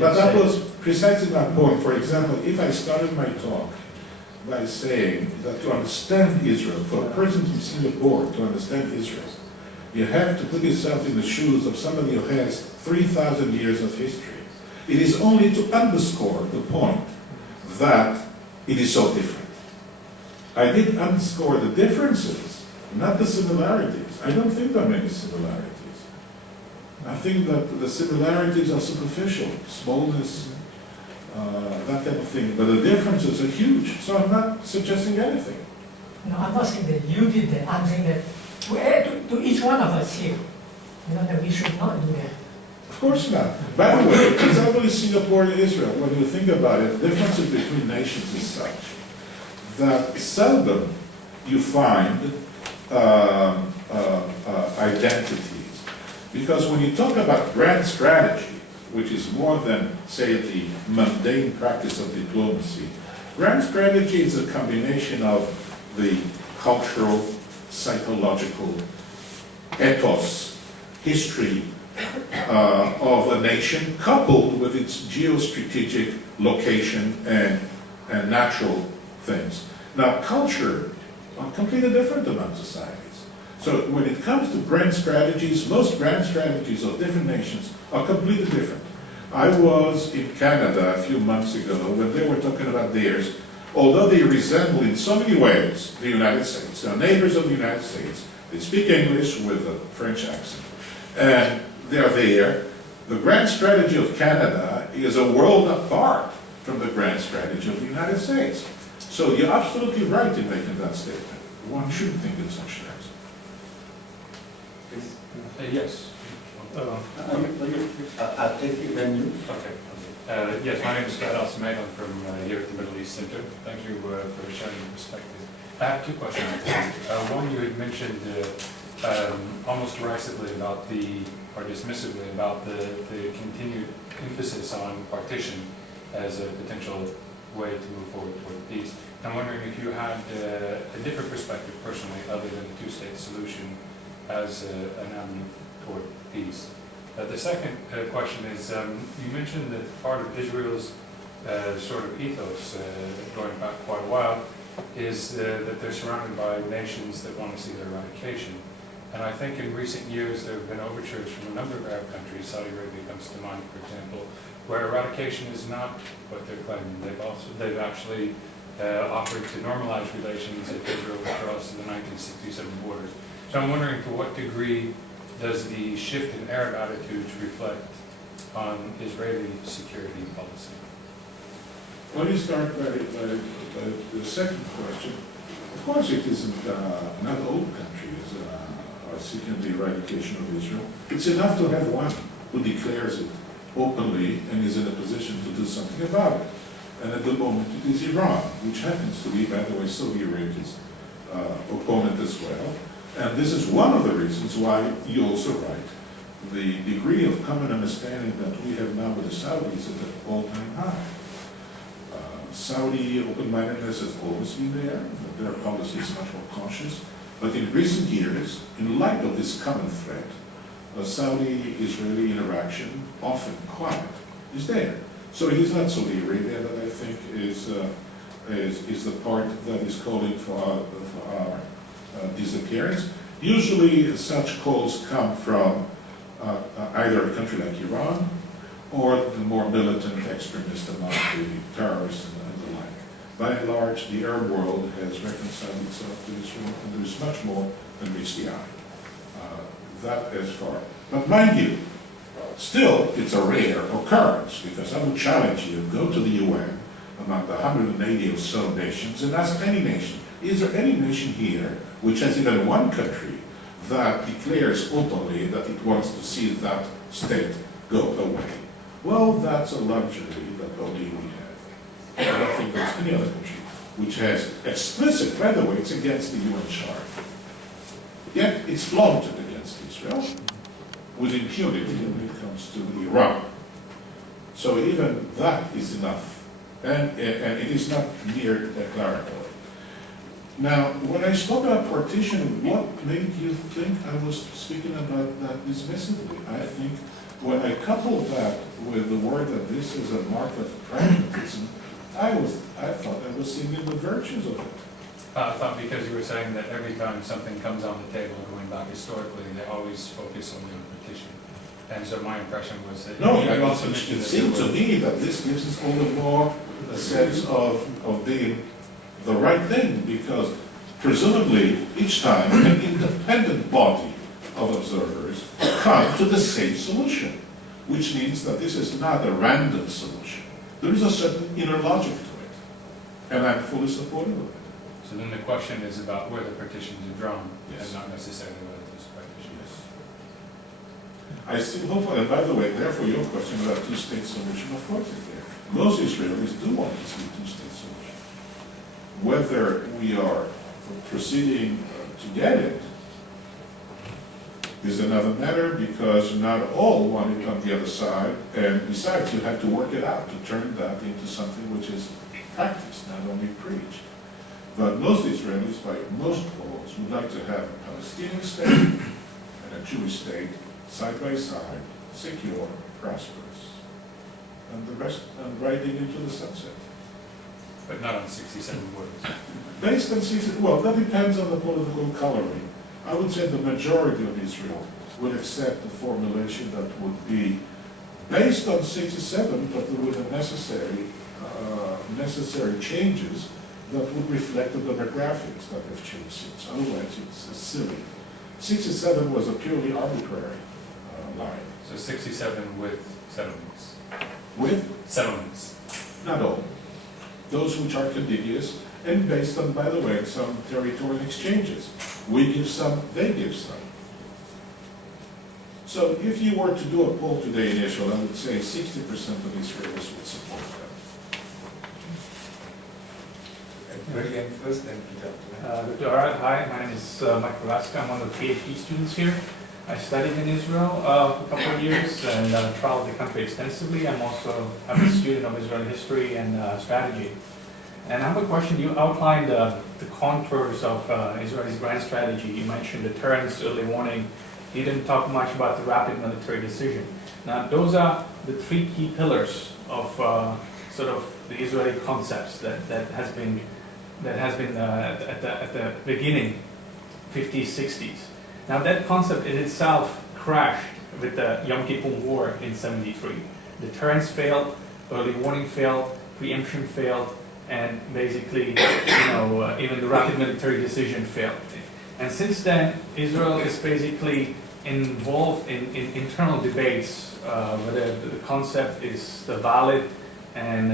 But that was precisely my point. For example, if I started my talk by saying that to understand Israel, for a person from Singapore to understand Israel, you have to put yourself in the shoes of somebody who has 3,000 years of history. It is only to underscore the point that it is so different. I did underscore the differences, not the similarities. I don't think there are many similarities. I think that the similarities are superficial, smallness, that type of thing. But the differences are huge. So I'm not suggesting anything. No, I'm not saying that you did that. I'm saying that to each one of us here, you know, that we should not do that. Of course not. By the way, example Singapore and Israel, when you think about it, the differences between nations is such that seldom you find identities. Because when you talk about grand strategy, which is more than, say, the mundane practice of diplomacy, grand strategy is a combination of the cultural, psychological, ethos, history, of a nation coupled with its geostrategic location and natural things. Now, culture are completely different among societies. So when it comes to grand strategies, most grand strategies of different nations are completely different. I was in Canada a few months ago when they were talking about theirs. Although they resemble in so many ways the United States, they are neighbors of the United States, they speak English with a French accent, and they're there. The grand strategy of Canada is a world apart from the grand strategy of the United States. So you're absolutely right in making that statement. One shouldn't think in such terms. Yes. I'll take you then you. Okay. Yes, my name is Scott Al-Samed. I'm from here at the Middle East Center. Thank you for sharing your perspective. I have two questions. One, you had mentioned almost derisively about or dismissively about the continued emphasis on partition as a potential way to move forward toward peace. I'm wondering if you had a different perspective personally, other than a two-state solution, as an avenue toward peace. The second question is, you mentioned that part of Israel's sort of ethos, going back quite a while, is that they're surrounded by nations that want to see their eradication. And I think in recent years there have been overtures from a number of Arab countries, Saudi Arabia comes to mind, for example, where eradication is not what they're claiming. They've actually offered to normalize relations if Israel withdraws to the 1967 borders. So I'm wondering, to what degree does the shift in Arab attitudes reflect on Israeli security policy? Let me start by the second question. Of course, it isn't, not all countries are seeking the eradication of Israel. It's enough to have one who declares it openly and is in a position to do something about it. And at the moment, it is Iran, which happens to be, by the way, Saudi Arabia's opponent as well. And this is one of the reasons why you're also right. The degree of common understanding that we have now with the Saudis is at an all-time high. Saudi open-mindedness has always been there, but their policy is much more cautious. But in recent years, in light of this common threat, Saudi-Israeli interaction, often quiet, is there. So it is not Saudi Arabia that I think is the part that is calling for our disappearance. Usually such calls come from either a country like Iran or the more militant extremists among the terrorists and the like. By and large, the Arab world has reconciled itself to Israel, and there is much more than meets the eye. That as far. But mind you, still it's a rare occurrence, because I would challenge you, go to the UN among the 180 or so nations and ask any nation, is there any nation here which has even one country that declares openly that it wants to see that state go away? Well, that's a luxury that only we have. I don't think there's any other country which has explicit, by the way, it's against the UN Charter. Yet it's flaunted against Israel with impunity when it comes to Iran. So even that is enough, and it is not mere declaratory. Now, when I spoke about partition, what made you think I was speaking about that dismissively? I think when I coupled that with the word that this is a mark of pragmatism, I thought I was seeing the virtues of it. I thought because you were saying that every time something comes on the table, going back historically, they always focus on the partition. And so my impression was that... No, you also it mentioned seemed to me that this gives us all the more a sense of being the right thing, because presumably each time an independent body of observers come to the same solution, which means that this is not a random solution. There is a certain inner logic to it, and I'm fully supportive of it. So then the question is about where the partitions are drawn, Yes. and not necessarily whether there's partitions. Yes. I still hope, and by the way, therefore your question about two-state solution, of course is there. Most Israelis do want to see a two-state solution. Whether we are proceeding to get it is another matter, because not all want it on the other side, and besides, you have to work it out to turn that into something which is practiced, not only preached. But most Israelis, by most polls, would like to have a Palestinian state and a Jewish state side by side, secure, prosperous. And the rest, and riding into the sunset. But not on 67 words. Based on 67, well, that depends on the political coloring. I would say the majority of Israel would accept the formulation that would be based on 67, but with the necessary changes that would reflect the demographics that have changed since. Otherwise, it's silly. 67 was a purely arbitrary line. So 67 with settlements. With? Settlements. Not all. Those which are contiguous and based on, by the way, some territorial exchanges. We give some, they give some. So if you were to do a poll today in Israel, I would say 60% of Israelis would support that. And very end first, then Peter. Dr. Arad, hi, my name is Mike Velasca. I'm one of the PhD students here. I studied in Israel for a couple of years and traveled the country extensively. I'm also a student of Israeli history and strategy. And I have a question. You outlined the contours of Israel's grand strategy. You mentioned deterrence, early warning. You didn't talk much about the rapid military decision. Now, those are the three key pillars of sort of the Israeli concepts that has been at the beginning, 50s, 60s. Now, that concept in itself crashed with the Yom Kippur War in '73. Deterrence failed, early warning failed, preemption failed, and basically, even the rapid military decision failed. And since then, Israel is basically involved in internal debates whether the concept is valid, and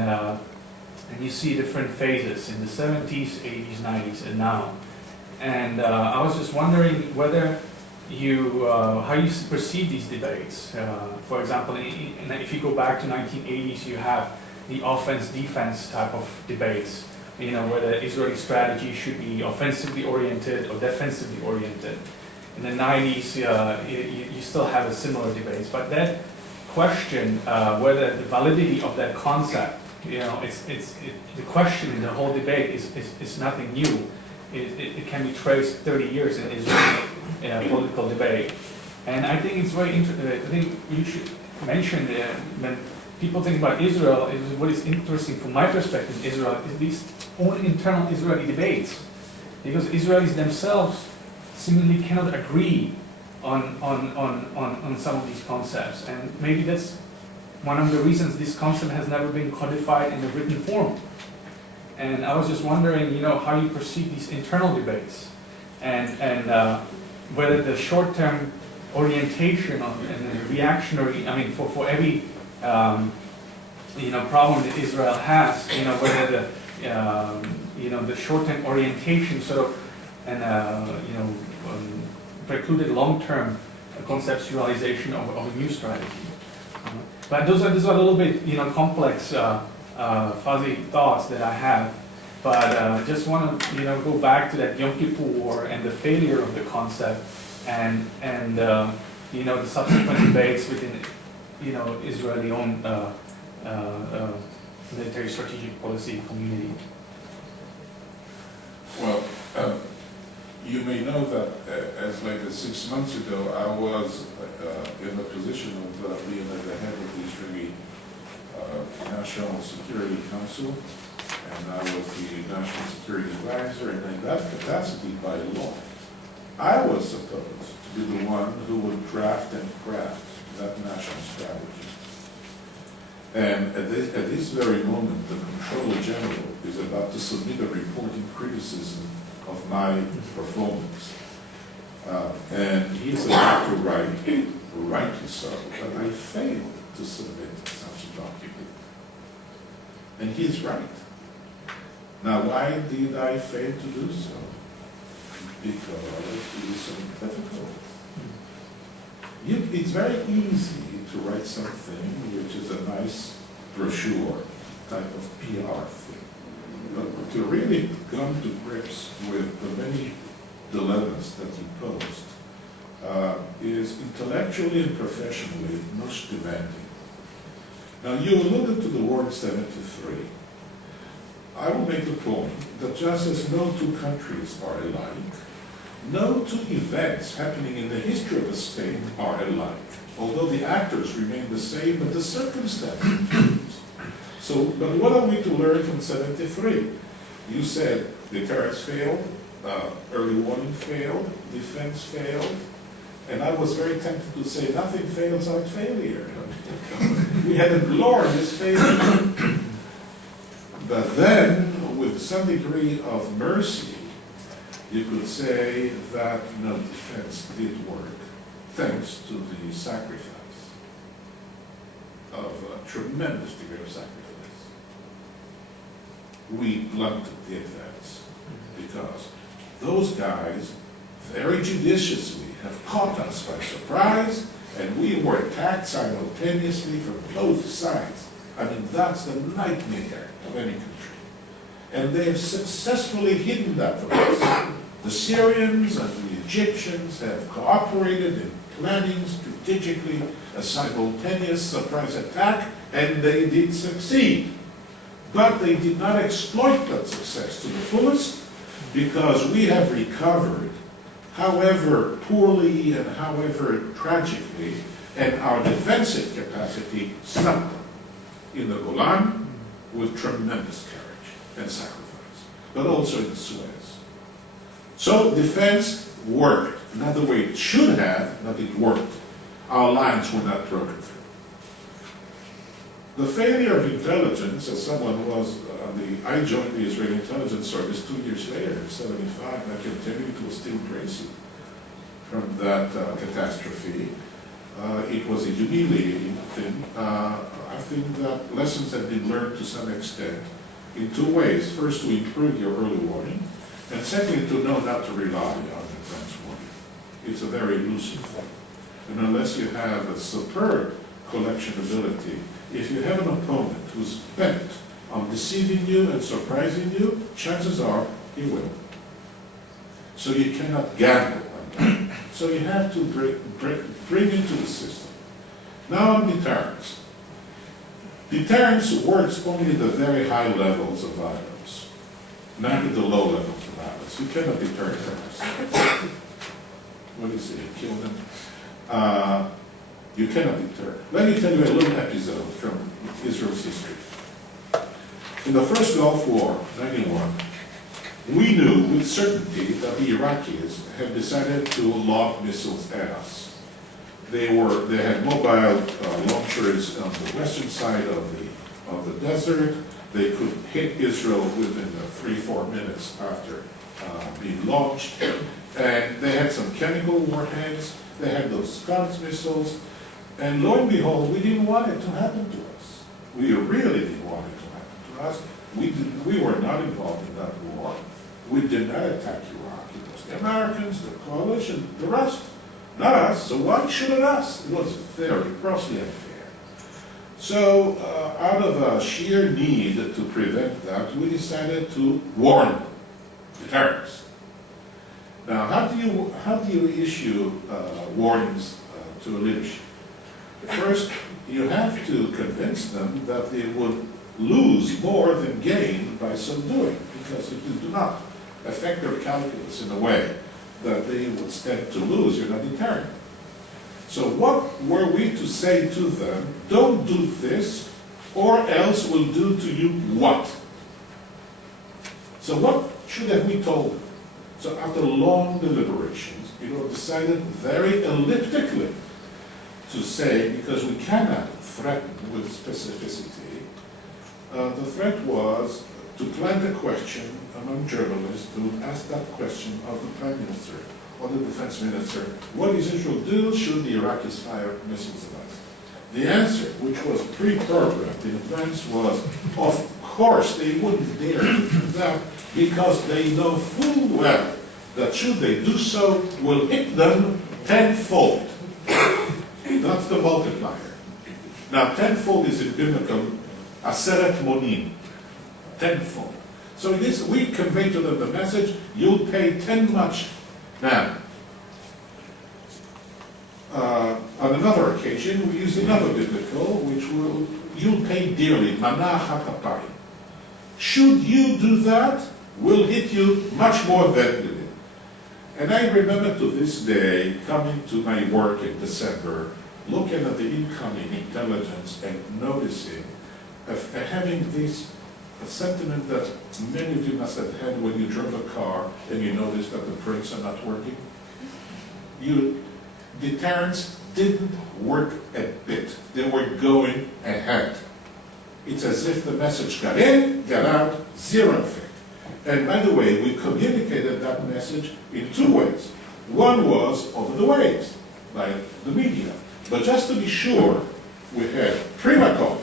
you see different phases in the 70s, 80s, 90s, and now. And I was just wondering whether how you perceive these debates. For example, if you go back to 1980s, you have the offense-defense type of debates, whether Israeli strategy should be offensively oriented or defensively oriented. In the 90s, you still have a similar debates, but that question, whether the validity of that concept, the question in the whole debate is nothing new. It can be traced 30 years in Israeli political debate. And I think it's very interesting. I think you should mention when people think about Israel, what is interesting from my perspective in Israel is these own internal Israeli debates. Because Israelis themselves seemingly cannot agree on some of these concepts. And maybe that's one of the reasons this concept has never been codified in the written form. And I was just wondering, how you perceive these internal debates, and whether the short-term orientation and the reactionary, for every problem that Israel has, whether the short-term orientation sort of precluded long-term conceptualization of a new strategy. But those are a little bit complex, fuzzy thoughts that I have. But just want to go back to that Yom Kippur War and the failure of the concept, and the subsequent debates within Israeli own military strategic policy community. Well, you may know that as late as 6 months ago, I was in the position of being at the head of the Israeli National Security Council, and I was the National Security Advisor, and in that capacity, by law, I was supposed to be the one who would draft and craft that national strategy. And at this very moment, the Controller General is about to submit a report in criticism of my performance. And he's about to write, rightly so, that I failed to submit such a document. And he's right. Now, why did I fail to do so? Because it is so difficult. It's very easy to write something which is a nice brochure type of PR thing. But to really come to grips with the many dilemmas that you posed is intellectually and professionally most demanding. Now, you alluded to the war in '73. I will make the point that just as no two countries are alike, no two events happening in the history of a state are alike, although the actors remain the same, but the circumstances change. So, but what are we to learn from 73? You said deterrence failed, early warning failed, defense failed, and I was very tempted to say nothing fails out failure. We had a glorious failure. But then, with some degree of mercy, you could say that no, defense did work, thanks to the sacrifice of a tremendous degree of sacrifice. We blunted the advance because those guys very judiciously have caught us by surprise, and we were attacked simultaneously from both sides. I mean, that's the nightmare of any country. And they have successfully hidden that from us. The Syrians and the Egyptians have cooperated in planning strategically a simultaneous surprise attack, and they did succeed. But they did not exploit that success to the fullest, because we have recovered, however poorly and however tragically, and our defensive capacity sunk in the Golan with tremendous courage and sacrifice, but also in Suez. So defense worked, not the way it should have, but it worked. Our lines were not broken through. The failure of intelligence, as someone was, I joined the Israeli intelligence service 2 years later, in 75, and I can tell you it was still crazy from that catastrophe. It was a humiliating thing. I think that lessons have been learned to some extent in two ways. First, to improve your early warning, and secondly, to know not to rely on advance warning. It's a very elusive thing. And unless you have a superb collection ability, if you have an opponent who's bent on deceiving you and surprising you, chances are he will. So you cannot gamble on that. So you have to bring into the system. Now on deterrence. Deterrence works only at the very high levels of violence, not at the low levels of violence. You cannot deter terrorists. What do you say? Kill them? You cannot deter. Let me tell you a little episode from Israel's history. In the first Gulf War, 91, we knew with certainty that the Iraqis had decided to launch missiles at us. They had mobile launchers on the western side of the desert. They could hit Israel within 3-4 minutes after being launched. And they had some chemical warheads. They had those Scud missiles. And lo and behold, we didn't want it to happen to us. We really didn't want it to happen to us. We were not involved in that war. We did not attack Iraq. It was the Americans, the coalition, the rest. Not us. So why should it us? It was very grossly unfair. So out of a sheer need to prevent that, we decided to warn deterrence. Now, how do you issue warnings to a leadership? First, you have to convince them that they would lose more than gain by so doing, because if you do not affect their calculus in a way that they would stand to lose, you're not deterring them. So what were we to say to them? Don't do this, or else we'll do to you what? So what should have we told them? So after long deliberations, it was decided very elliptically to say, because we cannot threaten with specificity, the threat was to plant a question among journalists who would ask that question of the Prime Minister or the Defense Minister: what does Israel do should the Iraqis fire missiles at us? The answer, which was pre-programmed in advance, was, of course they wouldn't dare to do that, because they know full well that should they do so, will hit them tenfold. That's the multiplier. Now, tenfold is in biblical aseret monim, tenfold. So this, we convey to them the message: you'll pay 10 much. Now, on another occasion, we use another biblical, which will, you'll pay dearly, manah hatapai. Should you do that, we'll hit you much more than you did. And I remember to this day coming to my work in December, looking at the incoming intelligence and noticing, having this sentiment that many of you must have had when you drove a car and you noticed that the brakes are not working. Deterrence didn't work a bit. They were going ahead. It's as if the message got in, got out, zero effect. And by the way, we communicated that message in two ways. One was over the waves, by the media. But just to be sure, we had Primakov,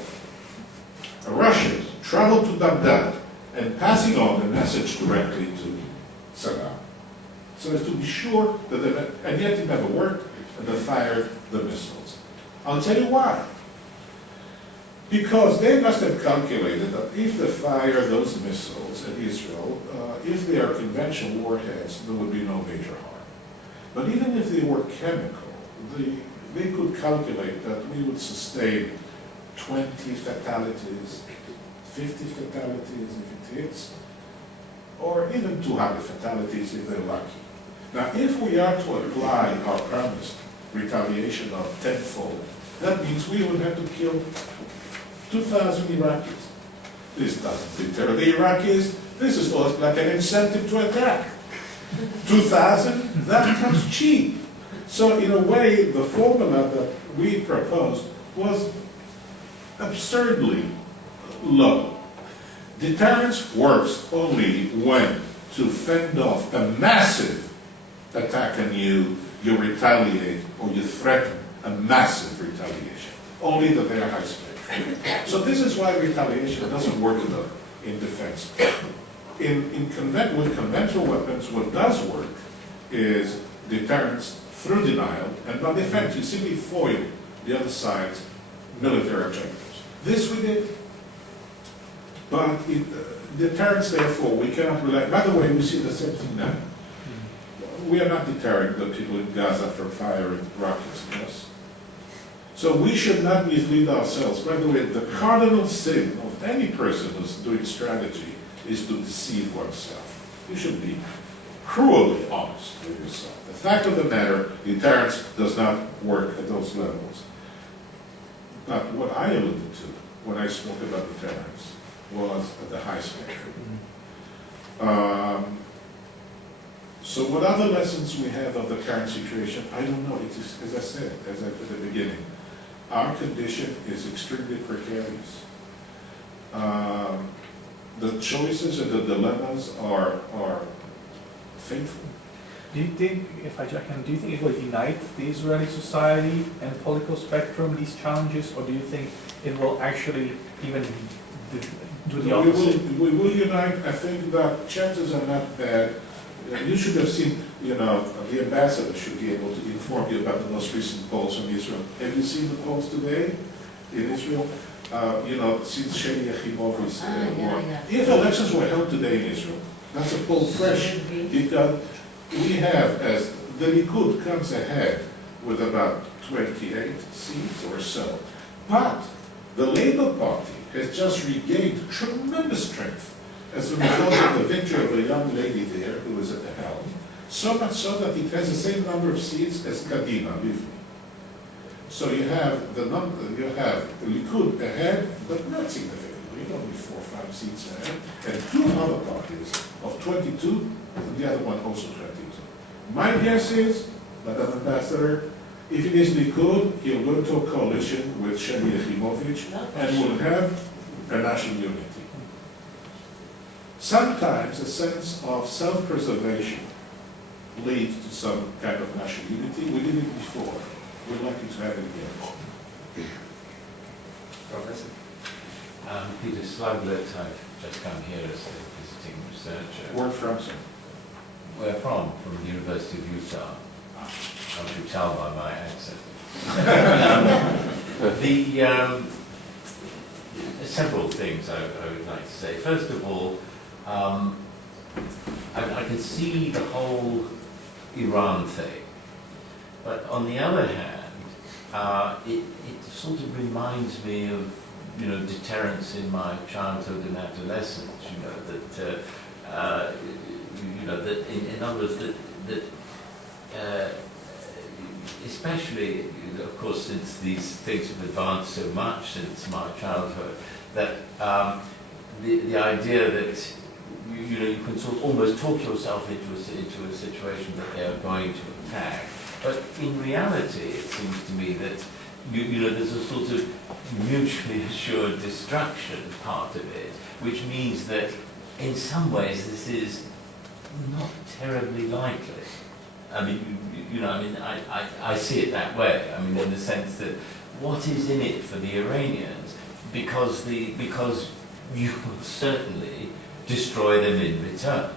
Russians, travel to Baghdad and passing on the message directly to Saddam. So as to be sure that and yet it never worked, and they fired the missiles. I'll tell you why. Because they must have calculated that if they fire those missiles at Israel, if they are conventional warheads, there would be no major harm. But even if they were chemical, they could calculate that we would sustain 20 fatalities, 50 fatalities if it hits, or even 200 fatalities if they're lucky. Now, if we are to apply our promised retaliation of tenfold, that means we would have to kill 2,000 Iraqis. This doesn't deter the Iraqis. This is like an incentive to attack. 2,000, that comes cheap. So in a way, the formula that we proposed was absurdly low. Deterrence works only when, to fend off a massive attack on you, you retaliate or you threaten a massive retaliation. Only the very high spectrum. So this is why retaliation doesn't work in defense. With conventional weapons, what does work is deterrence through denial, and by defense, you simply foil the other side's military objectives. This we did, but deterrence, therefore, we cannot rely. By the way, we see the same thing now. We are not deterring the people in Gaza from firing rockets at us. So we should not mislead ourselves. By the way, the cardinal sin of any person who's doing strategy is to deceive oneself. You should be cruelly honest with yourself. The fact of the matter, deterrence does not work at those levels. But what I alluded to when I spoke about deterrence was at the high spectrum. So what other lessons we have of the current situation, I don't know. It is, as I said, at the beginning, our condition is extremely precarious. The choices and the dilemmas are fateful. Do you think, if I can, do you think it will unite the Israeli society and political spectrum, these challenges, or do you think it will actually even do the opposite? We will unite. I think that chances are not bad. You should have seen, the ambassador should be able to inform you about the most recent polls from Israel. Have you seen the polls today in Israel? Since Sheni Yachimovi's war. If elections were held today in Israel, that's a poll fresh, because we have, as the Likud comes ahead with about 28 seats or so, but the Labour Party has just regained tremendous strength as a result of the victory of a young lady there who was at the helm, so much so that it has the same number of seats as Kadima, believe me. So you have the Likud ahead, but not significantly, only 4 or 5 seats ahead, and 2 other parties of 22, and the other one also 22. My guess is, Madam Ambassador, if it is Likud, he'll go into a coalition with Sheni Yachimovic and will have a national unity. Sometimes a sense of self-preservation leads to some kind of national unity. We did it before. We're lucky to have it again. Professor? Peter Sluglet, I've just come here as a visiting researcher. Where from, sir? Where from? From the University of Utah. As you tell by my accent. Several things I would like to say. First of all, I can see the whole Iran thing, but on the other hand, it sort of reminds me of deterrence in my childhood and adolescence. That in other words, that especially, of course, since these things have advanced so much since my childhood, that the idea that you can sort of almost talk yourself into a situation that they are going to attack. But in reality, it seems to me that there's a sort of mutually assured destruction part of it, which means that in some ways this is not terribly likely. I mean, I see it that way. I mean, in the sense that what is in it for the Iranians? Because you will certainly destroy them in return.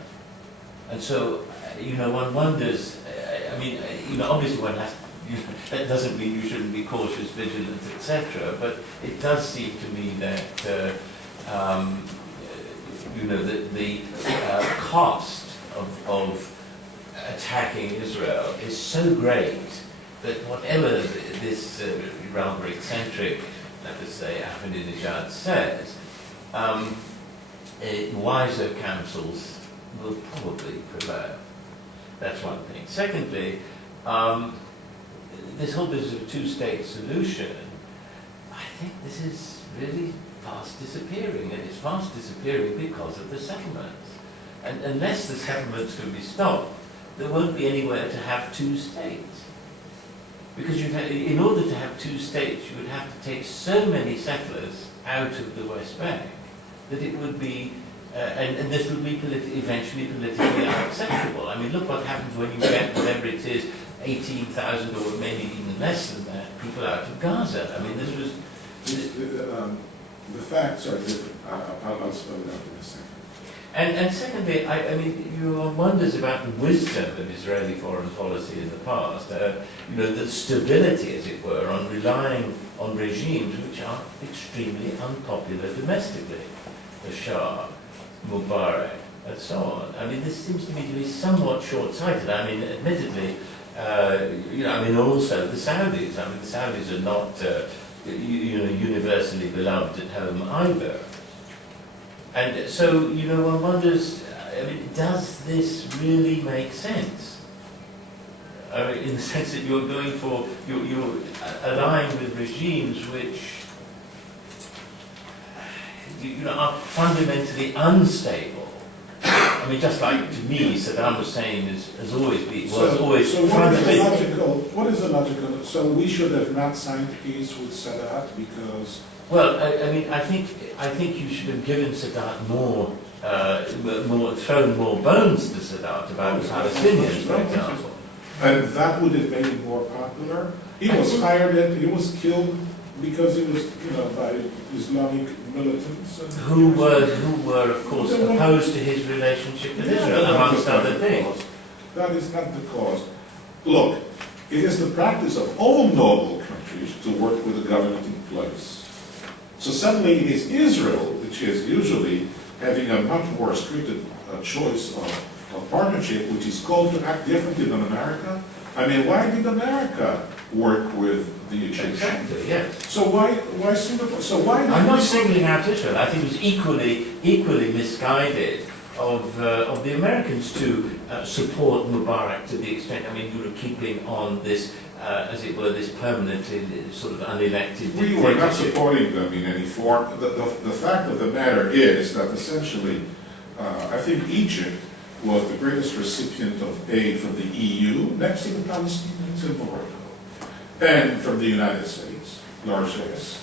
And so, one wonders, obviously one has, that doesn't mean you shouldn't be cautious, vigilant, etc., but it does seem to me that, the cost of attacking Israel is so great that whatever this rather eccentric, let us say, Ahmadinejad says, wiser counsels will probably prevail. That's one thing. Secondly, this whole business of two-state solution, I think this is really fast disappearing, and it's fast disappearing because of the settlements. And unless the settlements can be stopped, there won't be anywhere to have two states. Because in order to have two states, you would have to take so many settlers out of the West Bank that it would be, and this would be eventually politically unacceptable. I mean, look what happens when you get, whatever it is, 18,000 or maybe even less than that, people out of Gaza. I mean, this was... The facts are different. I'll spell it out in a second. And secondly, one wonders about the wisdom of Israeli foreign policy in the past. The stability, as it were, on relying on regimes which are extremely unpopular domestically. The Shah, Mubarak, and so on. I mean, this seems to me to be somewhat short-sighted. I mean, admittedly, also the Saudis. I mean, the Saudis are not, universally beloved at home either. And so, one wonders, does this really make sense? I mean, in the sense that you're going for, you're aligning with regimes which, are fundamentally unstable. I mean, just like to me, Saddam Hussein has always been, always fundamentally. What is the logical? So we should have not signed peace with Sadat because. Well, I think you should have given Sadat thrown more bones to Sadat about the Palestinians, for example. And that would have made him more popular. He was was killed because he was, by Islamic militants. Who were, of course, opposed to his relationship with Israel, amongst other things. That is not the cause. Look, it is the practice of all noble countries to work with the government in place. So suddenly it is Israel, which is usually having a much more restricted choice of partnership, which is called to act differently than America. I mean, why did America work with the Egyptians? Exactly, yes. So why Singapore? So why? I'm not singling out Israel. I think it was equally misguided of the Americans to support Mubarak to the extent. I mean, you were keeping on this. As it were, this permanently sort of unelected We were not supporting them in any form. The fact of the matter is that essentially, I think Egypt was the greatest recipient of aid from the EU, next to the Palestinians and Morocco, and from the United States, largesse.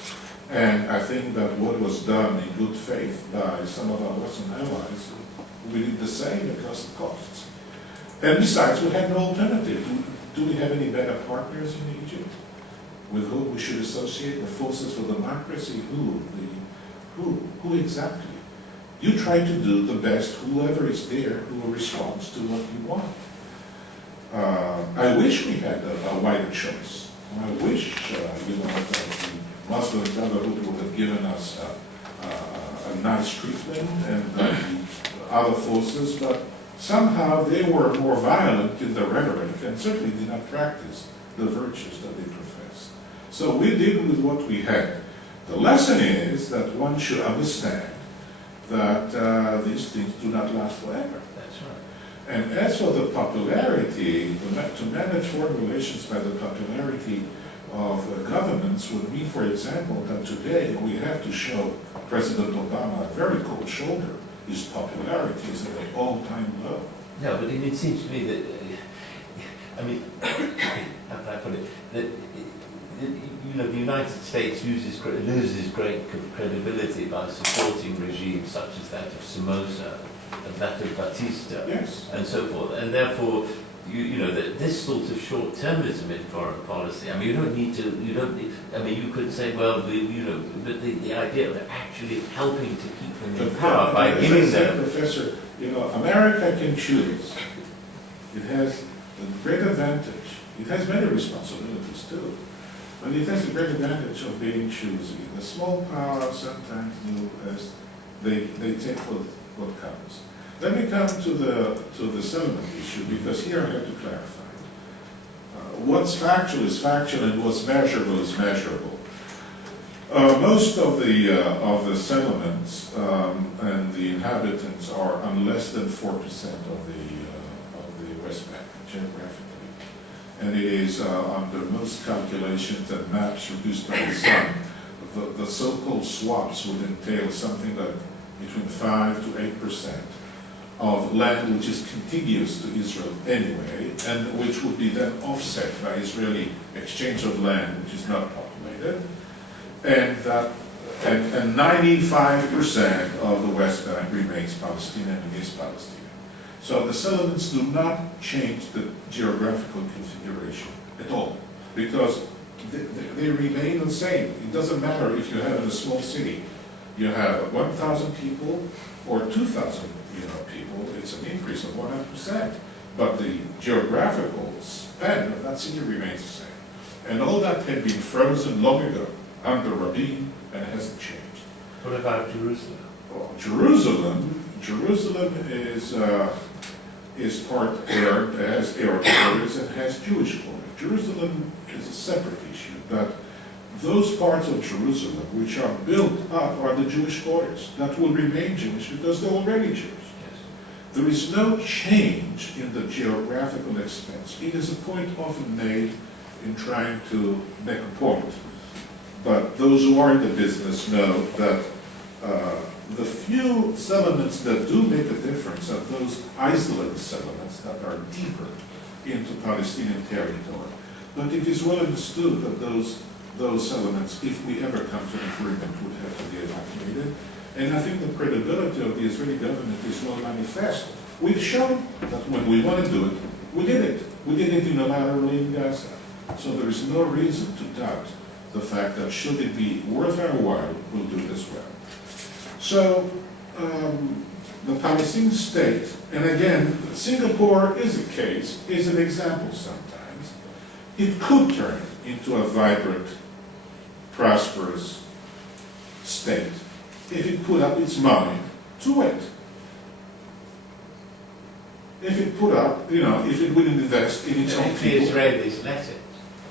And I think that what was done in good faith by some of our Western allies, we did the same because of costs. And besides, we had no alternative. Do we have any better partners in Egypt with whom we should associate? The Forces for Democracy? Who exactly? You try to do the best, whoever is there who responds to what you want. I wish we had a wider choice. I wish, that the Muslim Brotherhood would have given us a nice treatment and the other forces, but somehow they were more violent in their rhetoric and certainly did not practice the virtues that they professed. So we did with what we had. The lesson is that one should understand that these things do not last forever. That's right. And as for the popularity, to manage foreign relations by the popularity of governments would mean, for example, that today we have to show President Obama a very cold shoulder. His popularity is at an all-time low. No, but it seems to me that, I mean, how can I put it? That, you know, the United States loses great credibility by supporting regimes such as that of Somoza, and that of Batista, Yes. and so forth. And therefore, you know, that this sort of short-termism in foreign policy, I mean, you don't need to, I mean, you could say, well, you know, but the idea of actually helping to keep them in power by giving them... Professor, you know, America can choose. It has a great advantage. It has many responsibilities too, but it has a great advantage of being choosy. The small powers sometimes do as they take what comes. Let me come to the settlement issue, because here I have to clarify. What's factual is factual, and what's measurable is measurable. Most of the settlements and the inhabitants are on less than 4% of the West Bank geographically, and it is under most calculations and maps produced by the Sun, the so-called swaps would entail something like between 5 to 8% of land which is contiguous to Israel anyway, and which would be then offset by Israeli exchange of land which is not populated, and 95% of the West Bank remains Palestinian and is Palestinian. So the settlements do not change the geographical configuration at all, because they remain the same. It doesn't matter if you have in a small city, you have 1,000 people or 2,000 people, it's an increase of 100%. But the geographical span of that city remains the same. And all that had been frozen long ago under Rabin, and it hasn't changed. What about Jerusalem? Well, Jerusalem is part Arab, has Arab quarters and has Jewish quarters. Jerusalem is a separate issue, but those parts of Jerusalem which are built up are the Jewish quarters that will remain Jewish because they're already Jewish. Yes. There is no change in the geographical expense. It is a point often made in trying to make a point. But those who are in the business know that the few settlements that do make a difference are those isolated settlements that are deeper into Palestinian territory. But it is well understood that those settlements, if we ever come to an agreement, would have to be evacuated. And I think the credibility of the Israeli government is well manifest. We've shown that when we want to do it, we did it. We did it unilaterally in Gaza. So there is no reason to doubt the fact that should it be worth our while, we'll do it as well. So the Palestinian state, and again, Singapore is an example sometimes. It could turn into a vibrant, prosperous state if it put up its mind to it. If it put up, if it would invest in its own if people. the Israelis let it.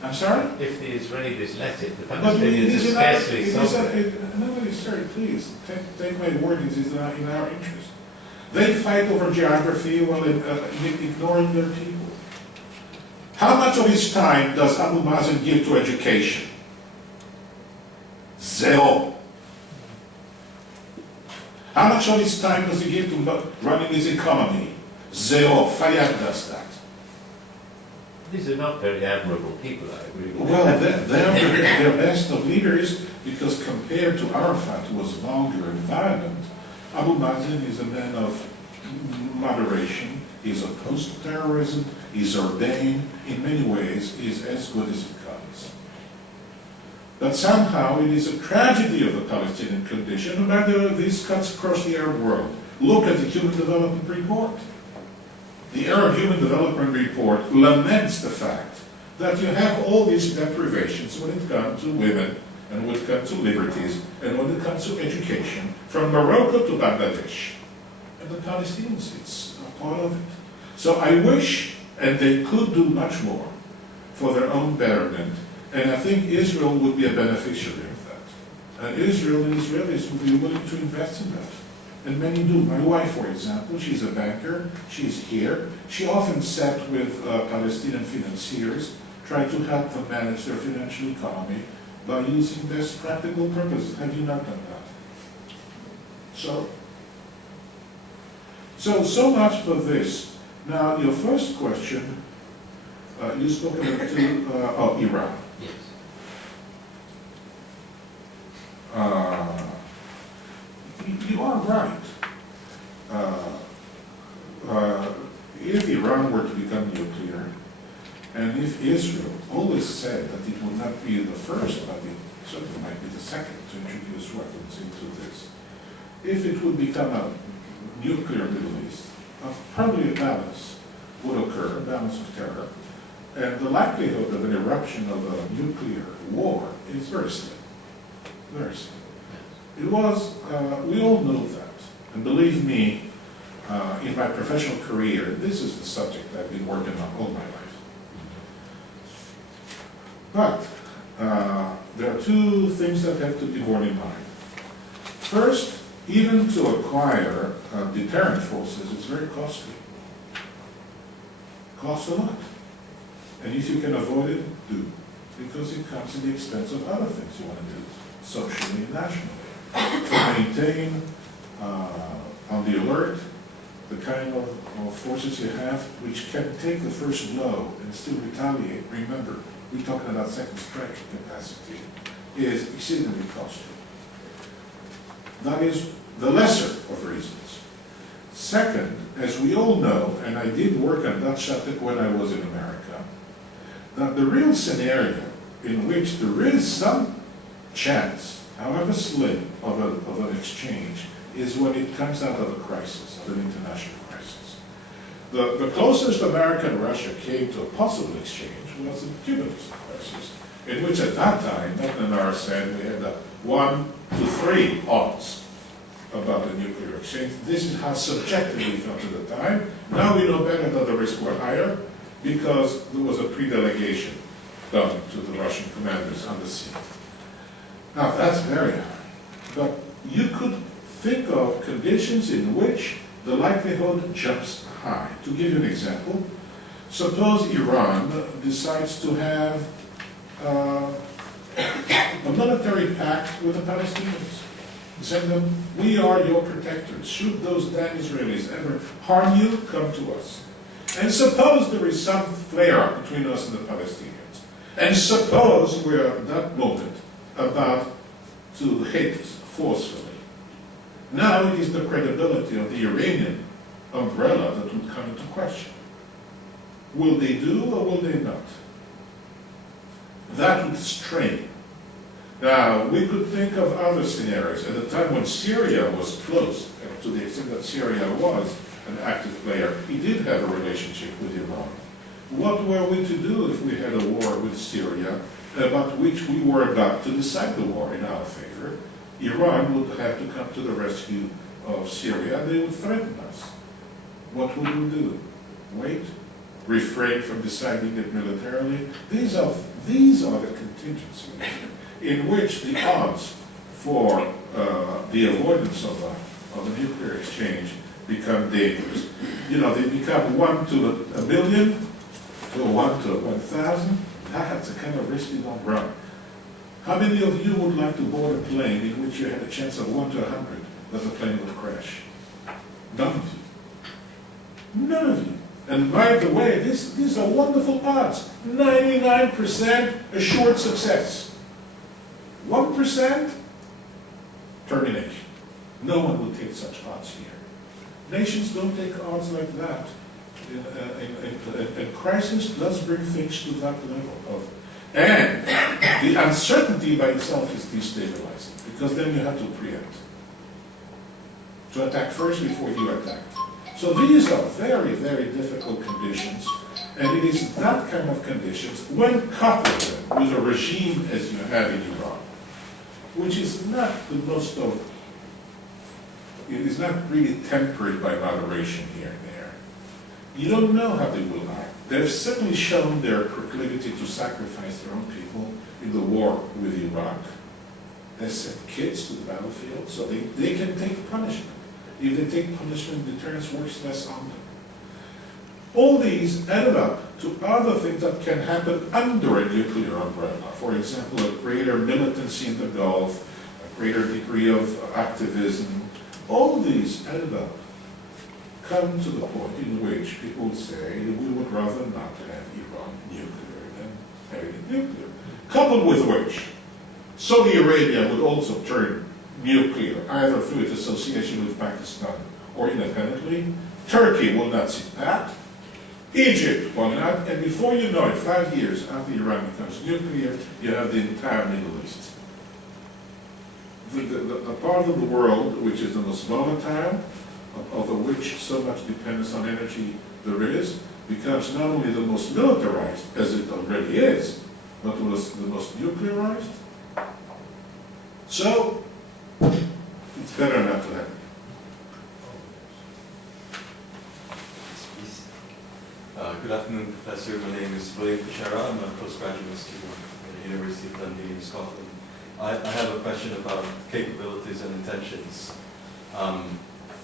I'm sorry? If the Israelis let it, the But Palestinians are scarcely sovereign. Nobody, sorry, please, take my word, it is not in our interest. They fight over geography while ignoring their people. How much of his time does Abu Mazen give to education? Zero. How much of his time does he give to running his economy? Zero. Fayyad does that. These are not very admirable people, I agree with. Well, they're best of leaders, because compared to Arafat, who was vulgar and violent, Abu Mazen is a man of moderation. He's opposed to terrorism. He's ordained. In many ways, he's as good as it comes. But somehow it is a tragedy of the Palestinian condition, and these cuts across the Arab world. Look at the Human Development Report. The Arab Human Development Report laments the fact that you have all these deprivations when it comes to women, and when it comes to liberties, and when it comes to education, from Morocco to Bangladesh. And the Palestinians, it's a part of it. So I wish, and they could do much more for their own betterment, and I think Israel would be a beneficiary of that. And Israel and Israelis would be willing to invest in that. And many do. My wife, for example, she's a banker, she's here. She often sat with Palestinian financiers, trying to help them manage their financial economy by using best practical purposes. Have you not done that? So much for this. Now, your first question, you spoke about Iran. Yes. You are right. If Iran were to become nuclear, and if Israel always said that it would not be the first, but it certainly might be the second to introduce weapons into this, if it would become a nuclear Middle East, probably a balance would occur, a balance of terror, and the likelihood of an eruption of a nuclear war is very slim. Very slim. It was, we all know that, and believe me, in my professional career, this is the subject I've been working on all my life. But there are two things that have to be borne in mind. First, even to acquire deterrent forces, it's very costly. Costs a lot. And if you can avoid it, do. Because it comes at the expense of other things you want to do, socially and nationally. To maintain on the alert the kind of forces you have which can take the first blow and still retaliate. Remember, we're talking about second strike capacity, is exceedingly costly. That is the lesser of reasons. Second, as we all know, and I did work on that subject when I was in America, that the real scenario in which there is some chance, however slim, of an exchange, is when it comes out of a crisis, of an international crisis. The closest America and Russia came to a possible exchange was the Cuban crisis, in which at that time, McNamara said we had a 1 to 3 odds about the nuclear exchange. This is how subjectively we felt at the time. Now we know better that the risks were higher because there was a pre-delegation done to the Russian commanders on the sea. Now that's very high. But you could think of conditions in which the likelihood jumps high. To give you an example, suppose Iran decides to have a military pact with the Palestinians. Send them, we are your protectors. Should those damn Israelis ever harm you, come to us. And suppose there is some flare-up between us and the Palestinians. And suppose we're at that moment about to hit forcefully. Now it is the credibility of the Iranian umbrella that would come into question. Will they do or will they not? That would strain. Now, we could think of other scenarios. At the time when Syria was close, and to the extent that Syria was an active player, he did have a relationship with Iran. What were we to do if we had a war with Syria, about which we were about to decide the war in our favor? Iran would have to come to the rescue of Syria, and they would threaten us. What would we do? Wait? Refrain from deciding it militarily? These are the contingencies in which the odds for the avoidance of a nuclear exchange become dangerous. You know, they become 1 to a million, to 1 to 1,000. That's the kind of risk you don't run. How many of you would like to board a plane in which you had a chance of 1 to 100 that the plane would crash? None of you. None of you. And by the way, these are wonderful odds. 99% assured success. 1% termination. No one would take such odds here. Nations don't take odds like that. And crisis does bring things to that level and the uncertainty by itself is destabilizing, because then you have to preempt. To attack first before you attack. So these are very, very difficult conditions, and it is that kind of conditions, when coupled with a regime as you have in Iran, which is not the most of, it is not really tempered by moderation here and there. You don't know how they will act. They've certainly shown their proclivity to sacrifice their own people in the war with Iraq. They sent kids to the battlefield so they can take punishment. If they take punishment, deterrence works less on them. All these added up to other things that can happen under a nuclear umbrella. For example, a greater militancy in the Gulf, a greater degree of activism. All these added up come to the point in which people say we would rather not have Iran nuclear than having it nuclear. Coupled with which, Saudi Arabia would also turn nuclear, either through its association with Pakistan or independently. Turkey will not sit pat. Egypt will not, and before you know it, 5 years after Iran becomes nuclear, you have the entire Middle East. The part of the world which is the most volatile, over which so much dependence on energy there is, becomes not only the most militarized, as it already is, but the most nuclearized. So, it's better not to have it. Good afternoon, Professor. My name is William Pichara. I'm a postgraduate student at the University of Dundee in Scotland. I have a question about capabilities and intentions.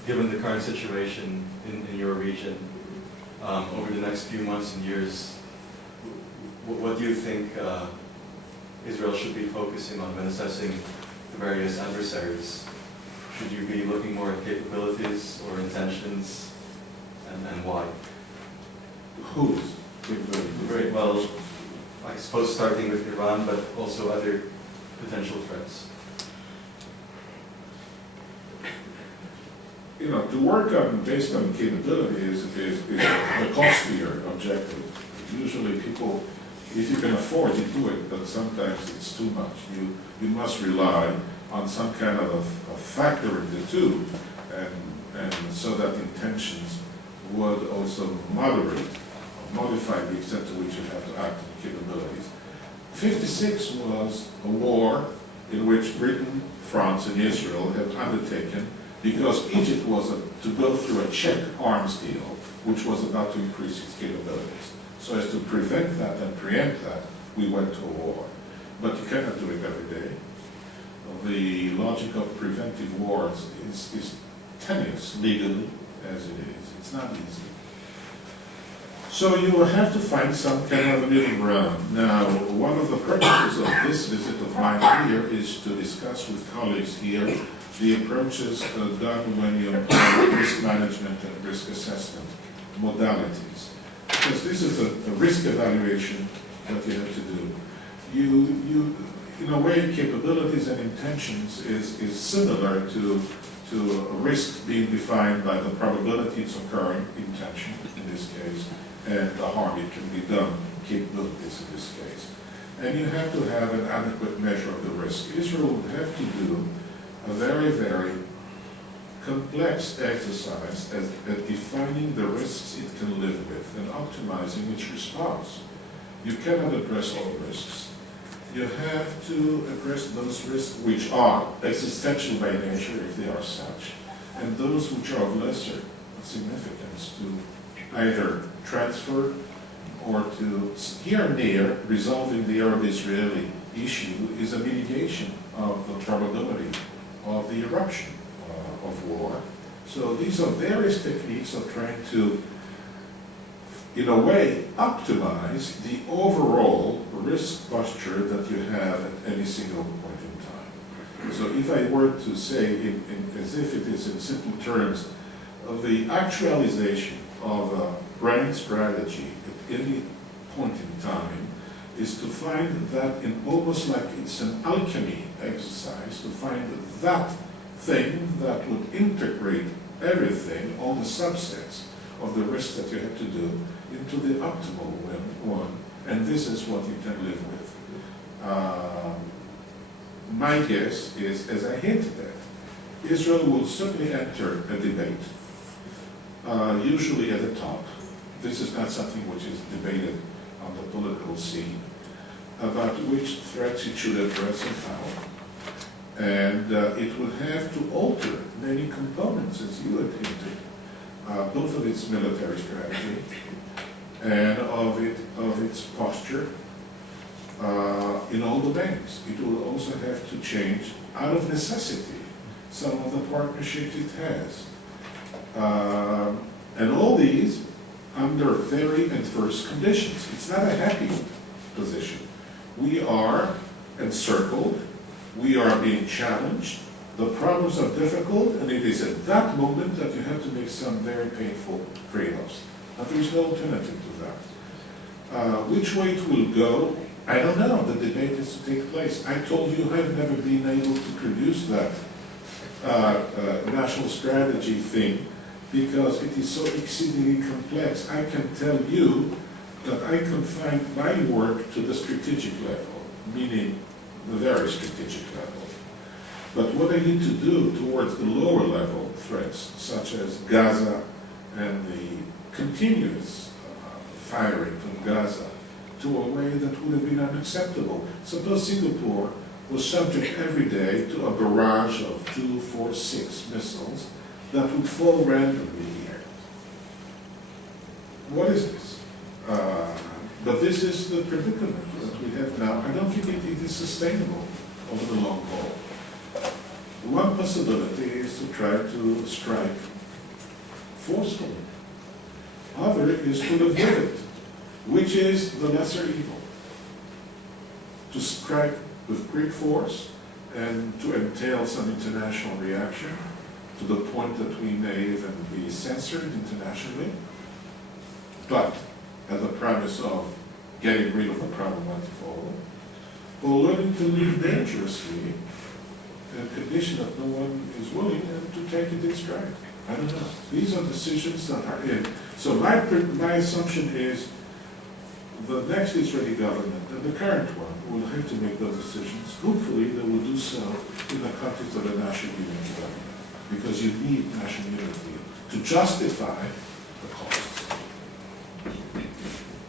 Given the current situation in your region, over the next few months and years, what do you think Israel should be focusing on when assessing the various adversaries? Should you be looking more at capabilities or intentions, and why? Whose capabilities? Very well, I suppose starting with Iran, but also other potential threats. You know, to work on based on capability is a costlier objective. Usually people, if you can afford, you do it, but sometimes it's too much. You must rely on some kind of a factor in the two, and so that intentions would also moderate, or modify the extent to which you have to act on capabilities. 56 was a war in which Britain, France, and Israel had undertaken because Egypt was to go through a Czech arms deal, which was about to increase its capabilities. So as to prevent that and preempt that, we went to a war. But you cannot do it every day. The logic of preventive wars is tenuous legally as it is. It's not easy. So you will have to find some kind of a middle ground. Now, one of the purposes of this visit of mine here is to discuss with colleagues here the approaches done when you apply risk management and risk assessment modalities. Because this is a risk evaluation that you have to do. You in a way, capabilities and intentions is similar to a risk being defined by the probability it's occurring, intention in this case, and the harm it can be done, capabilities in this case. And you have to have an adequate measure of the risk. Israel would have to do a very, very complex exercise at defining the risks it can live with and optimizing its response. You cannot address all risks. You have to address those risks which are existential by nature, if they are such, and those which are of lesser significance to either transfer or to, here near, resolving the Arab-Israeli issue is a mitigation of the probability of the eruption of war. So these are various techniques of trying to, in a way, optimize the overall risk posture that you have at any single point in time. So if I were to say, as if it is in simple terms, of the actualization of a grand strategy at any point in time is to find that in almost like it's an alchemy exercise, to find that thing that would integrate everything, all the subsets of the risk that you have to do, into the optimal one, and this is what you can live with. My guess is, as I hinted at, Israel will certainly enter a debate, usually at the top. This is not something which is debated on the political scene, about which threats it should address and how. And it will have to alter many components, as you had hinted, both of its military strategy and of its posture in all domains. It will also have to change, out of necessity, some of the partnerships it has. And all these under very adverse conditions. It's not a happy position. We are encircled, we are being challenged, the problems are difficult, and it is at that moment that you have to make some very painful trade-offs. But there is no alternative to that. Which way it will go, I don't know. The debate is to take place. I told you I've never been able to produce that national strategy thing because it is so exceedingly complex. I can tell you that I confine my work to the strategic level, meaning the very strategic level. But what I need to do towards the lower level threats, such as Gaza and the continuous firing from Gaza, to a way that would have been unacceptable. Suppose Singapore was subject every day to a barrage of 2, 4, 6 missiles that would fall randomly here. What is this? But this is the predicament that we have now. I don't think it is sustainable over the long haul. One possibility is to try to strike forcefully. Other is to avoid it, which is the lesser evil. To strike with great force and to entail some international reaction to the point that we may even be censored internationally, but at the premise of getting rid of the problem once and for all, or learning to live dangerously in a condition that no one is willing to take it in stride. I don't know. These are decisions that are in. So my assumption is the next Israeli government and the current one will have to make those decisions. Hopefully they will do so in the context of a national unity government, because you need national unity to justify the costs.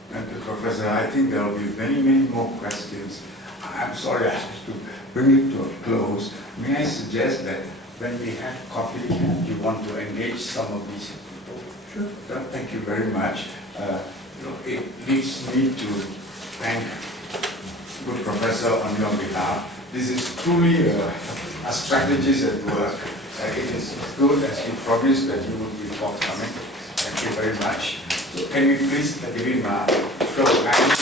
Thank you, Professor. I think there will be many, many more questions. I'm sorry I have to bring it to a close. May I suggest that when we have coffee, you want to engage some of these people? Sure. Thank you very much. It leaves me to thank good Professor on your behalf. This is truly a strategist at work. It is good as you promised that you will be forthcoming. Thank you very much. So can we please give him a show of hands?